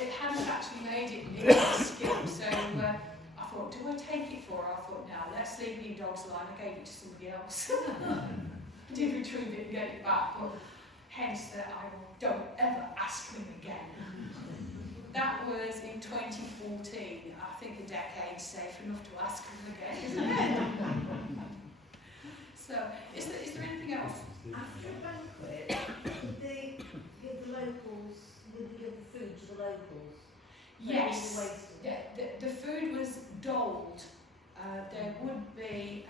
it hadn't actually made it into the skip, so I thought, do I take it for her? I thought, no, let's leave it in dog's line. I gave it to somebody else. Did retrieve it and get it back, but hence that I don't ever ask him again. That was in 2014. I think a decade's safe enough to ask him again, isn't it? So, is there anything else? After a banquet, they give the locals, would they give the food to the locals? Yes. The food was doled. There would be,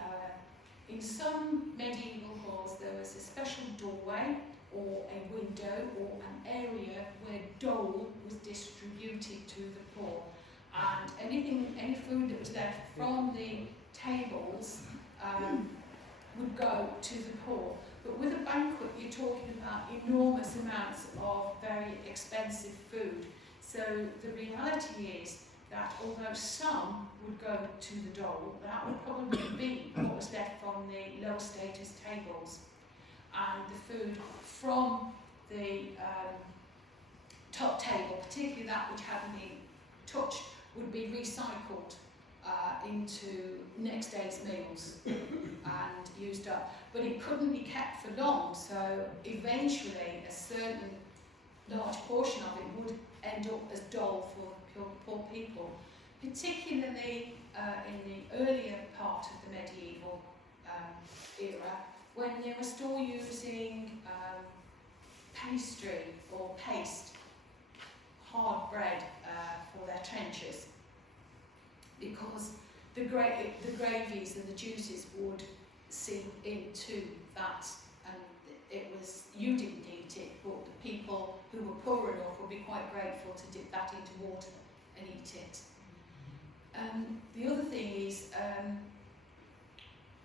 in some medieval halls, there was a special doorway or a window or an area where dole was distributed to the poor. And any food that was left from the tables would go to the poor. But with a banquet, you're talking about enormous amounts of very expensive food. So the reality is that although some would go to the dole, that would probably be what was left from the low status tables. And the food from the top table, particularly that which hadn't been touched, would be recycled into next day's meals and used up. But it couldn't be kept for long, so eventually a certain large portion of it would end up as dole for poor people, particularly in the earlier part of the medieval era, when they were still using pastry or paste, hard bread for their trenchers, because the gravies and the juices would seep into that, and you didn't eat it, but the people who were poor enough would be quite grateful to dip that into water and eat it. The other thing is,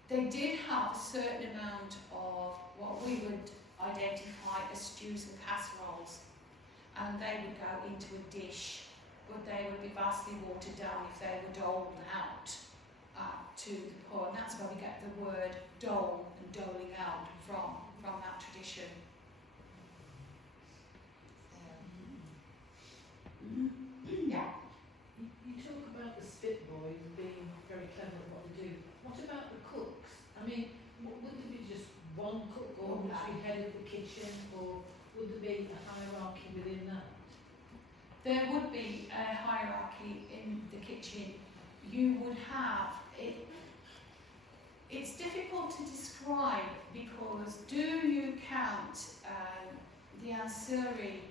they did have a certain amount of what we would identify as stews and casseroles, and they would go into a dish, but they would be vastly watered down if they were doled out to the poor, and that's where we get the word dole and doling out from that tradition. Yeah. You talk about the spit boys being very clever at what they do. What about the cooks? I mean, would there be just one cook, or would she be head of the kitchen, or would there be a hierarchy within that? There would be a hierarchy in the kitchen. You would have it. It's difficult to describe, because do you count the ancillary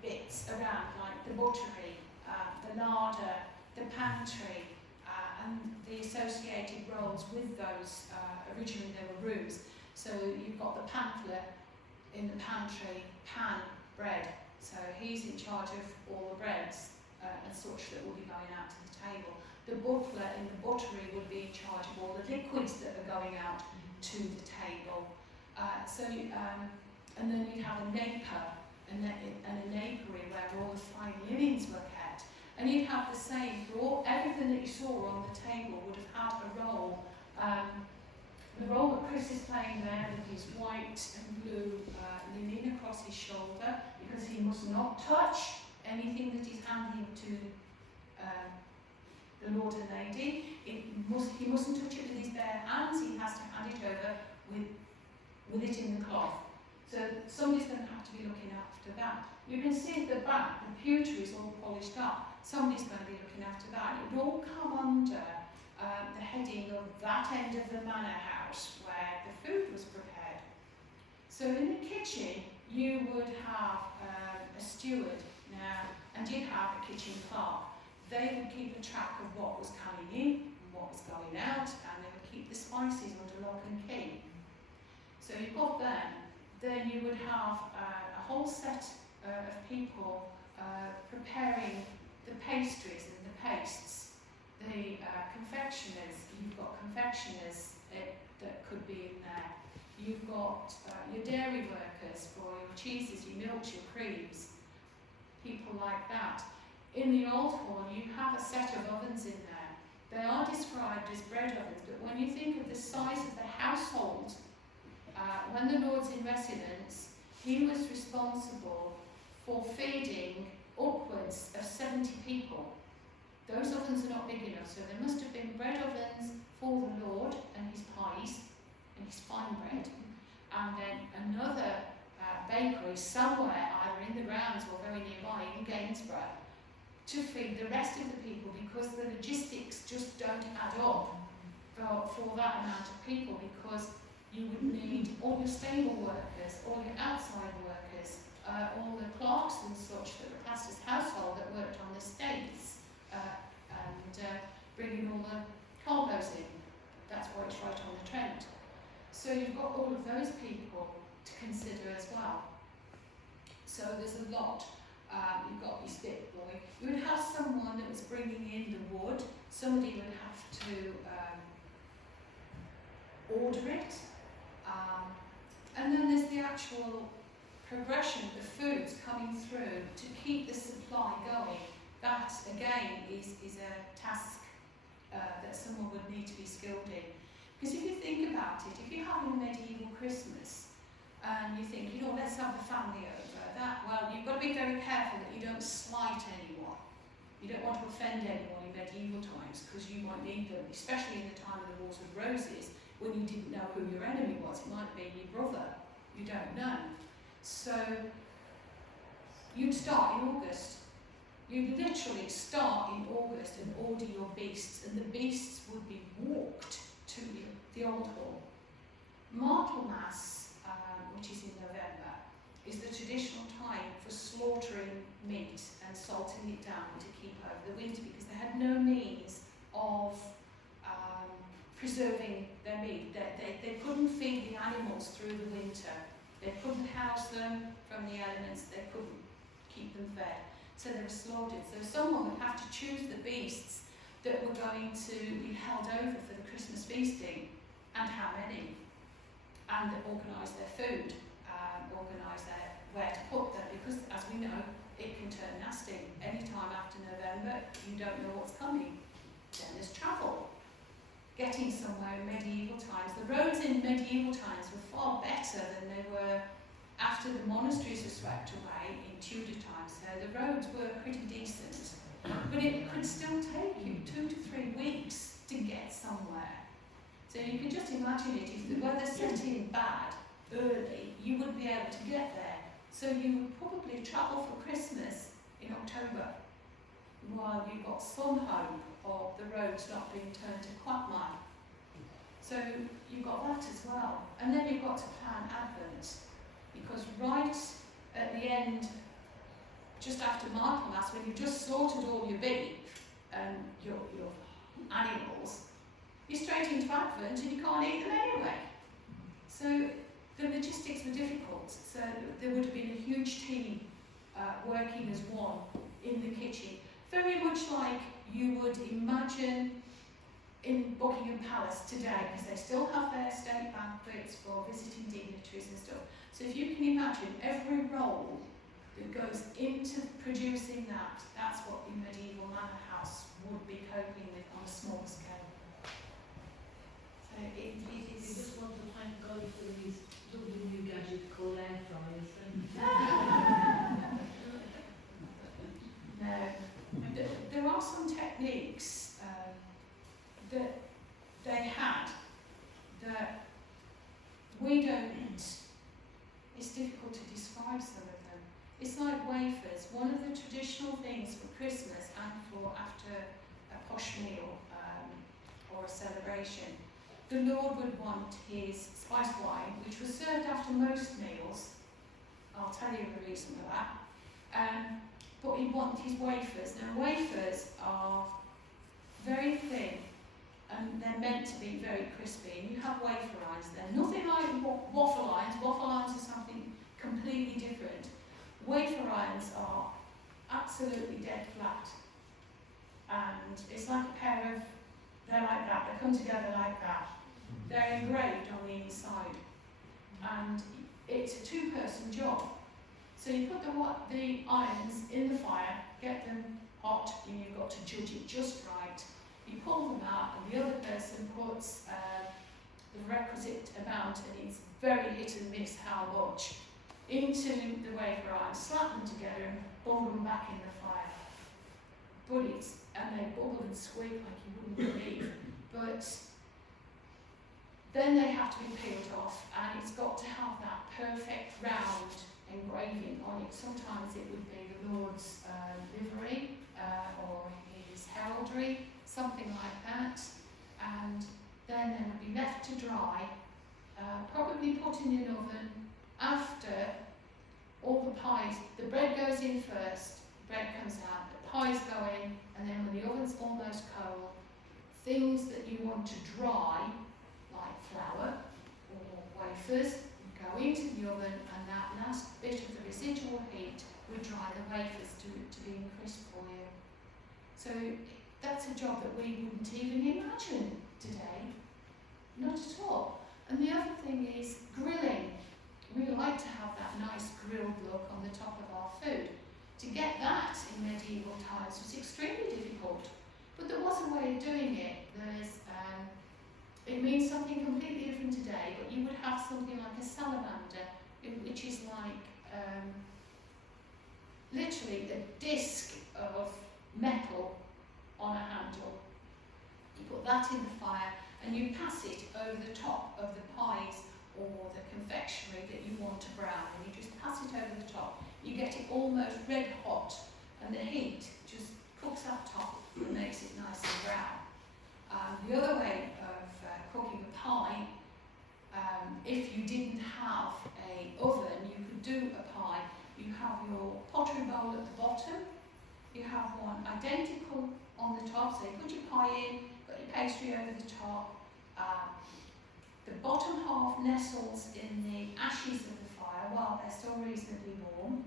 bits around, like the buttery, the larder, the pantry, and the associated roles with those? Originally there were rooms. So you've got the pantler in the pantry, pan bread. So he's in charge of all the breads and such that will be going out to the table. The butler in the buttery would be in charge of all the liquids that are going out to the table. And then you'd have a naper and a napery where all the fine linens were kept. And you'd have the same for everything that you saw on the table would have had a role. The role that Chris is playing there with his white and blue linen across his shoulder, because he must not touch anything that is handed to the Lord and Lady. He mustn't touch it with his bare hands. He has to hand it over with it in the cloth. So somebody's going to have to be looking after that. You can see at the back, the pewter is all polished up. Somebody's going to be looking after that. It would all come under the heading of that end of the manor house where the food was prepared. So in the kitchen, you would have a steward now, and you'd have a kitchen clerk. They would keep a track of what was coming in and what was going out, and they would keep the spices under lock and key. So you've got them. Then you would have a whole set of people preparing the pastries and the pastes. The confectioners, you've got confectioners that could be in there. You've got your dairy workers for your cheeses, your milks, your creams, people like that. In the old hall, you have a set of ovens in there. They are described as bread ovens, but when you think of the size of the household, when the Lord's in residence, he was responsible for feeding upwards of 70 people. Those ovens are not big enough, so there must have been bread ovens for the Lord and his pies and his fine bread, and then another bakery somewhere, either in the grounds or very nearby in Gainsborough, to feed the rest of the people, because the logistics just don't add up for that amount of people, because you would need all your stable workers, all your outside workers, all the clerks and such that were pastor's household that worked on the estates, and bringing all the cargoes in. That's why it's right on the Trent. So you've got all of those people to consider as well. So there's a lot. You've got your spit boy. You would have someone that was bringing in the wood. Somebody would have to order it. And then there's the actual progression of the foods coming through to keep the supply going. That, again, is a task that someone would need to be skilled in. Because if you think about it, if you're having a medieval Christmas, and you think, let's have the family over, well, you've got to be very careful that you don't slight anyone. You don't want to offend anyone in medieval times because you might need them, especially in the time of the Wars of Roses, when you didn't know who your enemy was. It might be your brother. You don't know. So you'd start in August. You'd literally start in August and order your beasts, and the beasts would be walked to the old hall. Martlemas, which is in November, is the traditional time for slaughtering meat and salting it down to keep over the winter, because they had no means of preserving their meat. They couldn't feed the animals through the winter. They couldn't house them from the elements. They couldn't keep them fed. So they were slaughtered. So someone would have to choose the beasts that were going to be held over for the Christmas feasting, and how many, and organise their food, organise where to put them, because as we know, it can turn nasty. Any time after November, you don't know what's coming. Then there's travel. Getting somewhere in medieval times. The roads in medieval times were far better than they were after the monasteries were swept away in Tudor times. So the roads were pretty decent, but it could still take you 2 to 3 weeks to get somewhere. So you can just imagine it, if the weather set in bad early, you wouldn't be able to get there. So you would probably travel for Christmas in October, while you got some hope of the roads not being turned to quagmire. So you've got that as well. And then you've got to plan Advent, because right at the end, just after Martlemas, when you've just slaughtered all your beef and your animals, you're straight into Advent and you can't eat them anyway. So the logistics were difficult. So there would have been a huge team working as one in the kitchen. Very much like you would imagine in Buckingham Palace today, because they still have their state banquets for visiting dignitaries and stuff. So if you can imagine every role that goes into producing that, that's what the medieval manor house would be coping with on a small scale. So it You is... just want to thank God for these lovely new gadgets called air fryers. No. There are some techniques that they had that we don't, it's difficult to describe some of them. It's like wafers. One of the traditional things for Christmas and for after a posh meal or a celebration, the Lord would want his spiced wine, which was served after most meals. I'll tell you the reason for that. But he'd want his wafers. Now wafers are very thin and they're meant to be very crispy, and you have wafer irons. They're nothing like waffle irons. Waffle irons are something completely different. Wafer irons are absolutely dead flat, and it's like a pair of, they're like that, they come together like that. They're engraved on the inside, and it's a two-person job. So you put the irons in the fire, get them hot, and you've got to judge it just right. You pull them out, and the other person puts the requisite amount, and it's very hit and miss how much, into the wafer iron, slap them together, and bung them back in the fire. And they bubble and squeak like you wouldn't believe. But then they have to be peeled off, and it's got to have that perfect round engraving on it. Sometimes it would be the Lord's livery or his heraldry, something like that, and then they would be left to dry, probably put in an oven after all the pies. The bread goes in first, the bread comes out, the pies go in, and then when the oven's almost cold, things that you want to dry, like flour or wafers, go into the oven, and that last bit of the residual heat would dry the wafers to being crisp for you. So that's a job that we wouldn't even imagine today. Not at all. And the other thing is grilling. We like to have that nice grilled look on the top of our food. To get that in medieval times was extremely difficult. But there was a way of doing it. It means something completely different today, but you would have something like a salamander, which is like literally a disc of metal on a handle. You put that in the fire and you pass it over the top of the pies or the confectionery that you want to brown, and you just pass it over the top. You get it almost red hot, and the heat just cooks that top and makes it nice and brown. The other way of cooking a pie, if you didn't have an oven, you could do a pie. You have your pottery bowl at the bottom, you have one identical on the top, so you put your pie in, got your pastry over the top. The bottom half nestles in the ashes of the fire while they're still reasonably warm,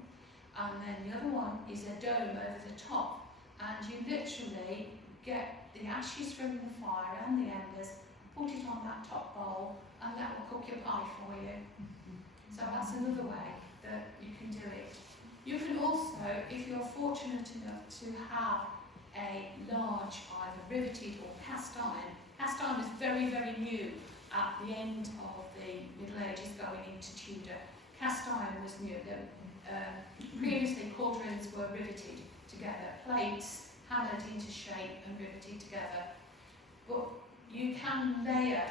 and then the other one is a dome over the top, and you literally get the ashes from the fire and the embers, put it on that top bowl, and that will cook your pie for you. So that's another way that you can do it. You can also, if you're fortunate enough to have a large either riveted or cast iron is very, very new at the end of the Middle Ages going into Tudor. Cast iron was new. Previously cauldrons were riveted together, plates hammered into shape and riveted together. But you can layer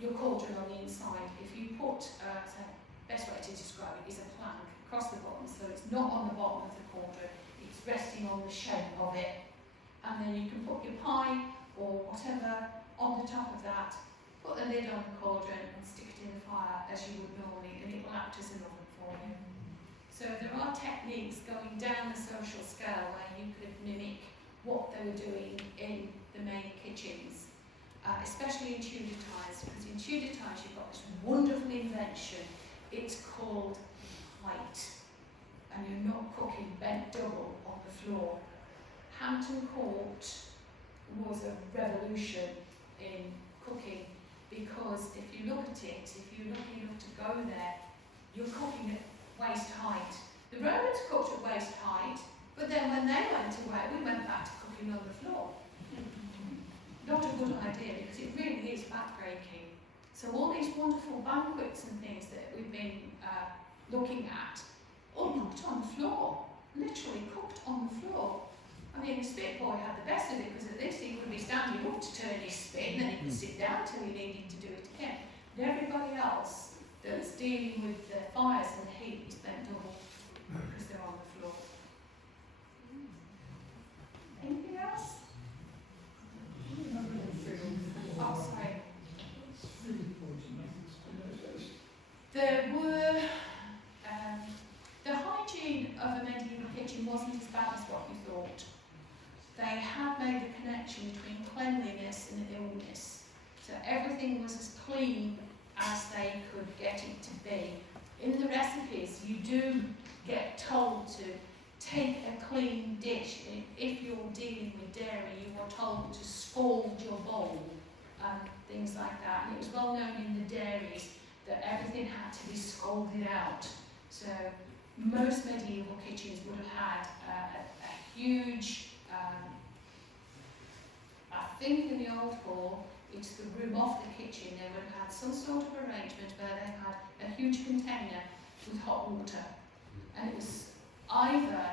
your cauldron on the inside. If you put, so best way to describe it is a plank across the bottom, so it's not on the bottom of the cauldron, it's resting on the shape of it. And then you can put your pie or whatever on the top of that, put the lid on the cauldron and stick it in the fire as you would normally, and it will act as an oven for you. So there are techniques going down the social scale where you could mimic what they were doing in the main kitchens, especially in Tudor times, because in Tudor times you've got this wonderful invention. It's called height, and you're not cooking bent double on the floor. Hampton Court was a revolution in cooking, because if you look at it, if you're lucky enough to go there, you're cooking at waist height. The Romans cooked at waist height, but then when they went away, we went back to cooking on the floor. Not a good idea, because it really is backbreaking. So all these wonderful banquets and things that we've been looking at, all cooked on the floor, literally cooked on the floor. I mean, the spit boy had the best of it, because at least he could be standing up to turn his spit, and then he could sit down till he needed to do it again. But everybody else that's dealing with the fires and the heat is bent double, because they're on the floor. Anything else? Oh, sorry. There were, the hygiene of a medieval kitchen wasn't as bad as what you thought. They had made the connection between cleanliness and illness. So everything was as clean as they could get it to be. In the recipes, you do get told to take a clean dish. If you're dealing with dairy, you are told to scald your bowl and things like that. And it was well known in the dairies that everything had to be scalded out. So most medieval kitchens would have had a huge, I think in the old hall, it's the room off the kitchen, they would have had some sort of arrangement where they had a huge container with hot water. And it was either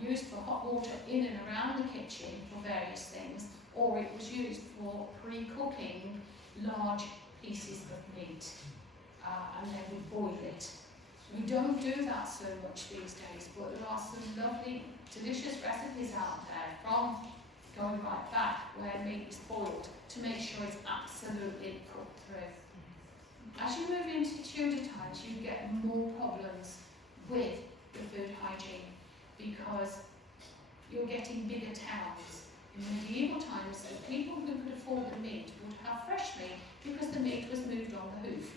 used for hot water in and around the kitchen for various things, or it was used for pre-cooking large pieces of meat, and they would boil it. We don't do that so much these days, but there are some lovely, delicious recipes out there from going right back where meat is boiled to make sure it's absolutely cooked through. As you move into Tudor times, you get more problems with the food hygiene because you're getting bigger towns. In medieval times, the people who could afford the meat would have fresh meat because the meat was moved on the hoof.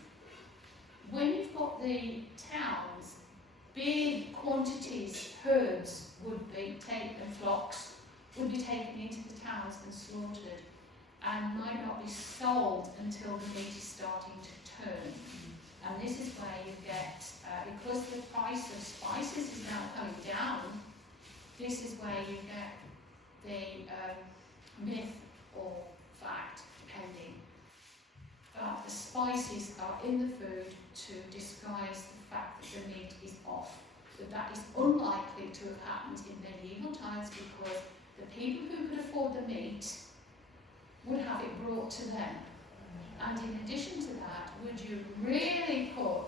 When you've got the towns, big quantities, herds would be taken, flocks would be taken into the towns and slaughtered, and might not be sold until the meat is starting to turn. And this is where you get, because the price of spices is now coming down, this is where you get the myth or fact, depending, that the spices are in the food to disguise the fact that the meat is off. But that is unlikely to have happened in medieval times because the people who could afford the meat would have it brought to them. And in addition to that, would you really put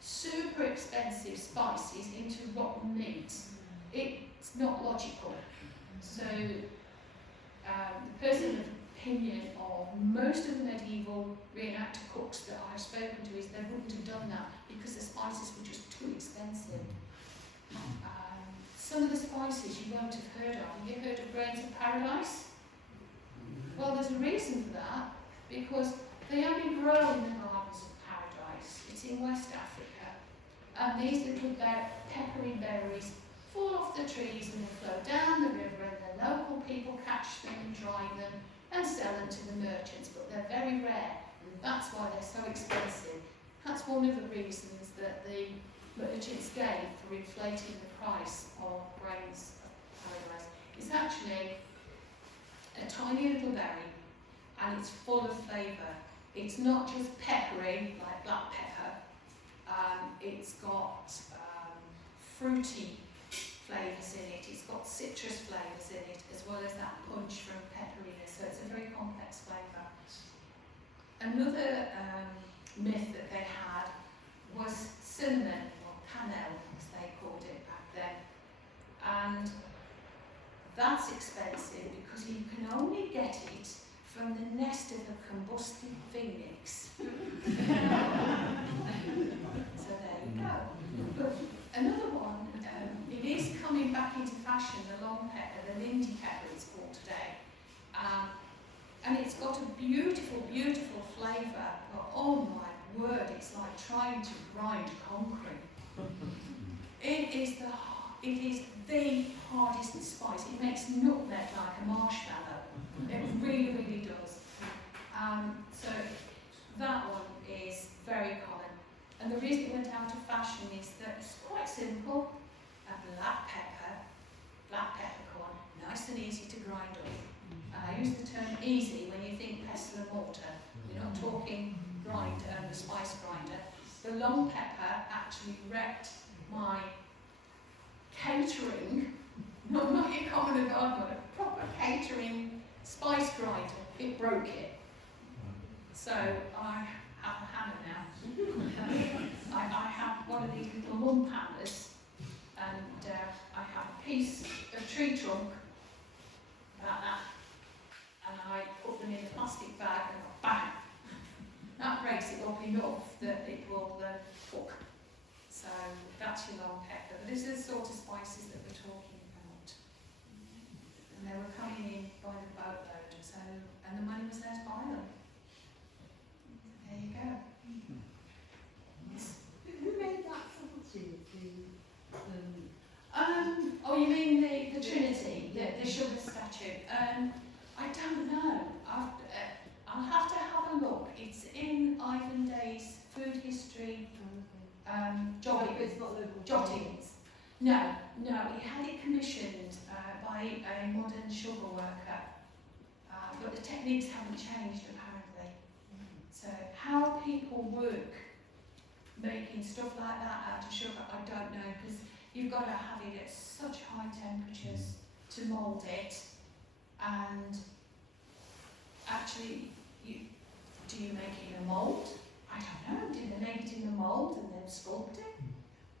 super expensive spices into rotten meat? It's not logical. So the personal opinion of most of the medieval reenactor cooks that I've spoken to is they wouldn't have done that because the spices were just too expensive. Some of the spices you won't have heard of. Have you heard of grains of paradise? Well, there's a reason for that, because they only grow in the gardens of paradise. It's in West Africa. And these little peppery berries fall off the trees and they flow down the river, and the local people catch them and dry them and sell them to the merchants, but they're very rare, and that's why they're so expensive. That's one of the reasons that the merchants gave for inflating the price of grains of paradise. It's actually a tiny little berry, and it's full of flavour. It's not just peppery, like black pepper. It's got fruity flavours in it. It's got citrus flavours in it, as well as that punch from pepperiness. So it's a very complex flavour. Another myth that they had was cinnamon, or cannelle, as they called it back then. And that's expensive because you can only get it from the nest of a combusted phoenix. So there you go. But another one, it is coming back into fashion, the long pepper, the Lindy pepper it's called today. And it's got a beautiful, beautiful flavour, but oh my word, it's like trying to grind concrete. It is the hardest spice. It makes nutmeg like a marshmallow. It really, really does. So that one is very common. And the reason it went out of fashion is that it's quite simple. A black peppercorn, nice and easy to grind up. I use the term easy when you think pestle and mortar. We're not talking spice grinder. The long pepper actually wrecked my catering, not your common garden, but a proper catering spice grinder. It broke it. So I have a hammer now. I have one of these little lump hammers, and I have a piece of tree trunk, about that, and I put them in a plastic bag and bang! That breaks it up enough that it will cook. So that's your long pepper. But this is the sort of spices that we're talking about. And they were coming in by the boatload, and the money was there to buy them. There you go. Yes. Who made that subtlety? Oh, you mean the Trinity, the sugar statue? I don't know. I'll have to have a look. It's in Ivan Day's food history jottings. No, he had it commissioned by a modern sugar worker, but the techniques haven't changed apparently. So how people work making stuff like that out of sugar, I don't know, because you've got to have it at such high temperatures to mould it, and actually, do you make it in a mould? I don't know. Did they make it in a mould and then sculpt it?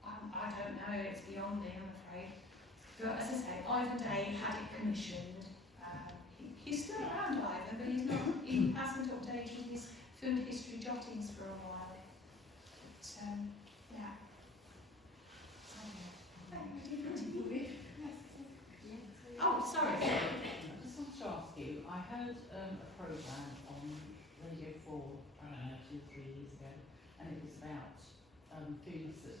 I don't know. It's beyond me, I'm afraid. But as I say, Ivan Day had it commissioned. He's still around, Ivan, but he hasn't updated his food history jottings for a while. But, yeah. Oh, sorry. I just want to ask you, I heard a programme on Radio 4, I don't know, 2 or 3 years ago, and it was about foods that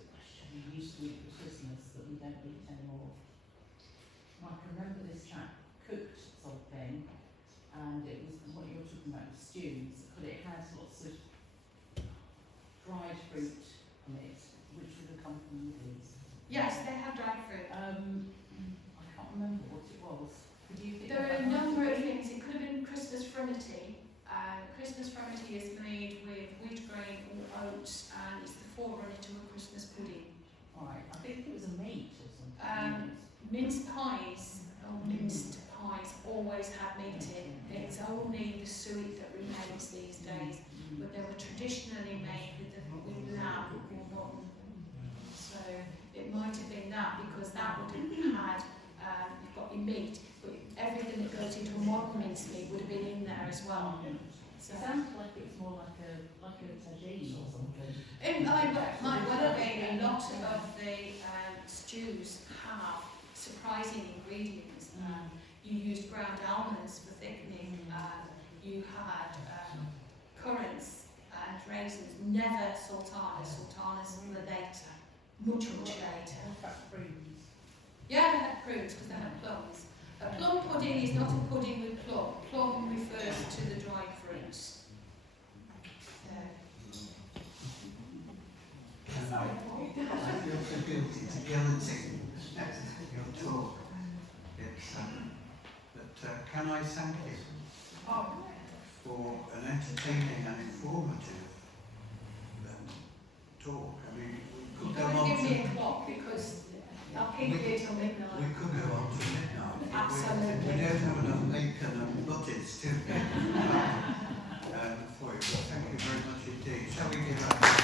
we used to eat for Christmas that we don't eat anymore. And I can remember this chap cooked something, and it was what you're talking about, stews, but it had lots of dried fruit on it, which would have come from these. Yes, they have dried fruit. I can't remember what it was. Could you think There are a about number of things. It could have been Christmas fruity. Christmas fruity is made with wheat grain or oats, and it's the forerunner to a Christmas pudding. Right, I think think it was a meat or something. Minced pies, always have meat in. It's only the suet that remains these days, but they were traditionally made with lamb or mutton. So it might have been that, because that would have had, you've got your meat, but everything that goes into a modern mincemeat would have been in there as well. So It sounds like it's more like a tagine or something. it might well have been. A lot of the stews have surprising ingredients. You used ground almonds for thickening. You had currants and raisins. Never sultanas. Sultanas were later, much later. What about prunes? Yeah, they had prunes because they had plums. A plum pudding is not a pudding with plum. Plum refers to the dried fruits. Can I feel so guilty to guilty your talk. It's, but can I thank you for an entertaining and informative talk? I mean, we You've could go got to on give me a to, clock, because I'll keep you till midnight. we could go on to midnight. Absolutely. We don't have enough bacon and buttons to for you. But thank you very much indeed. Shall we give that?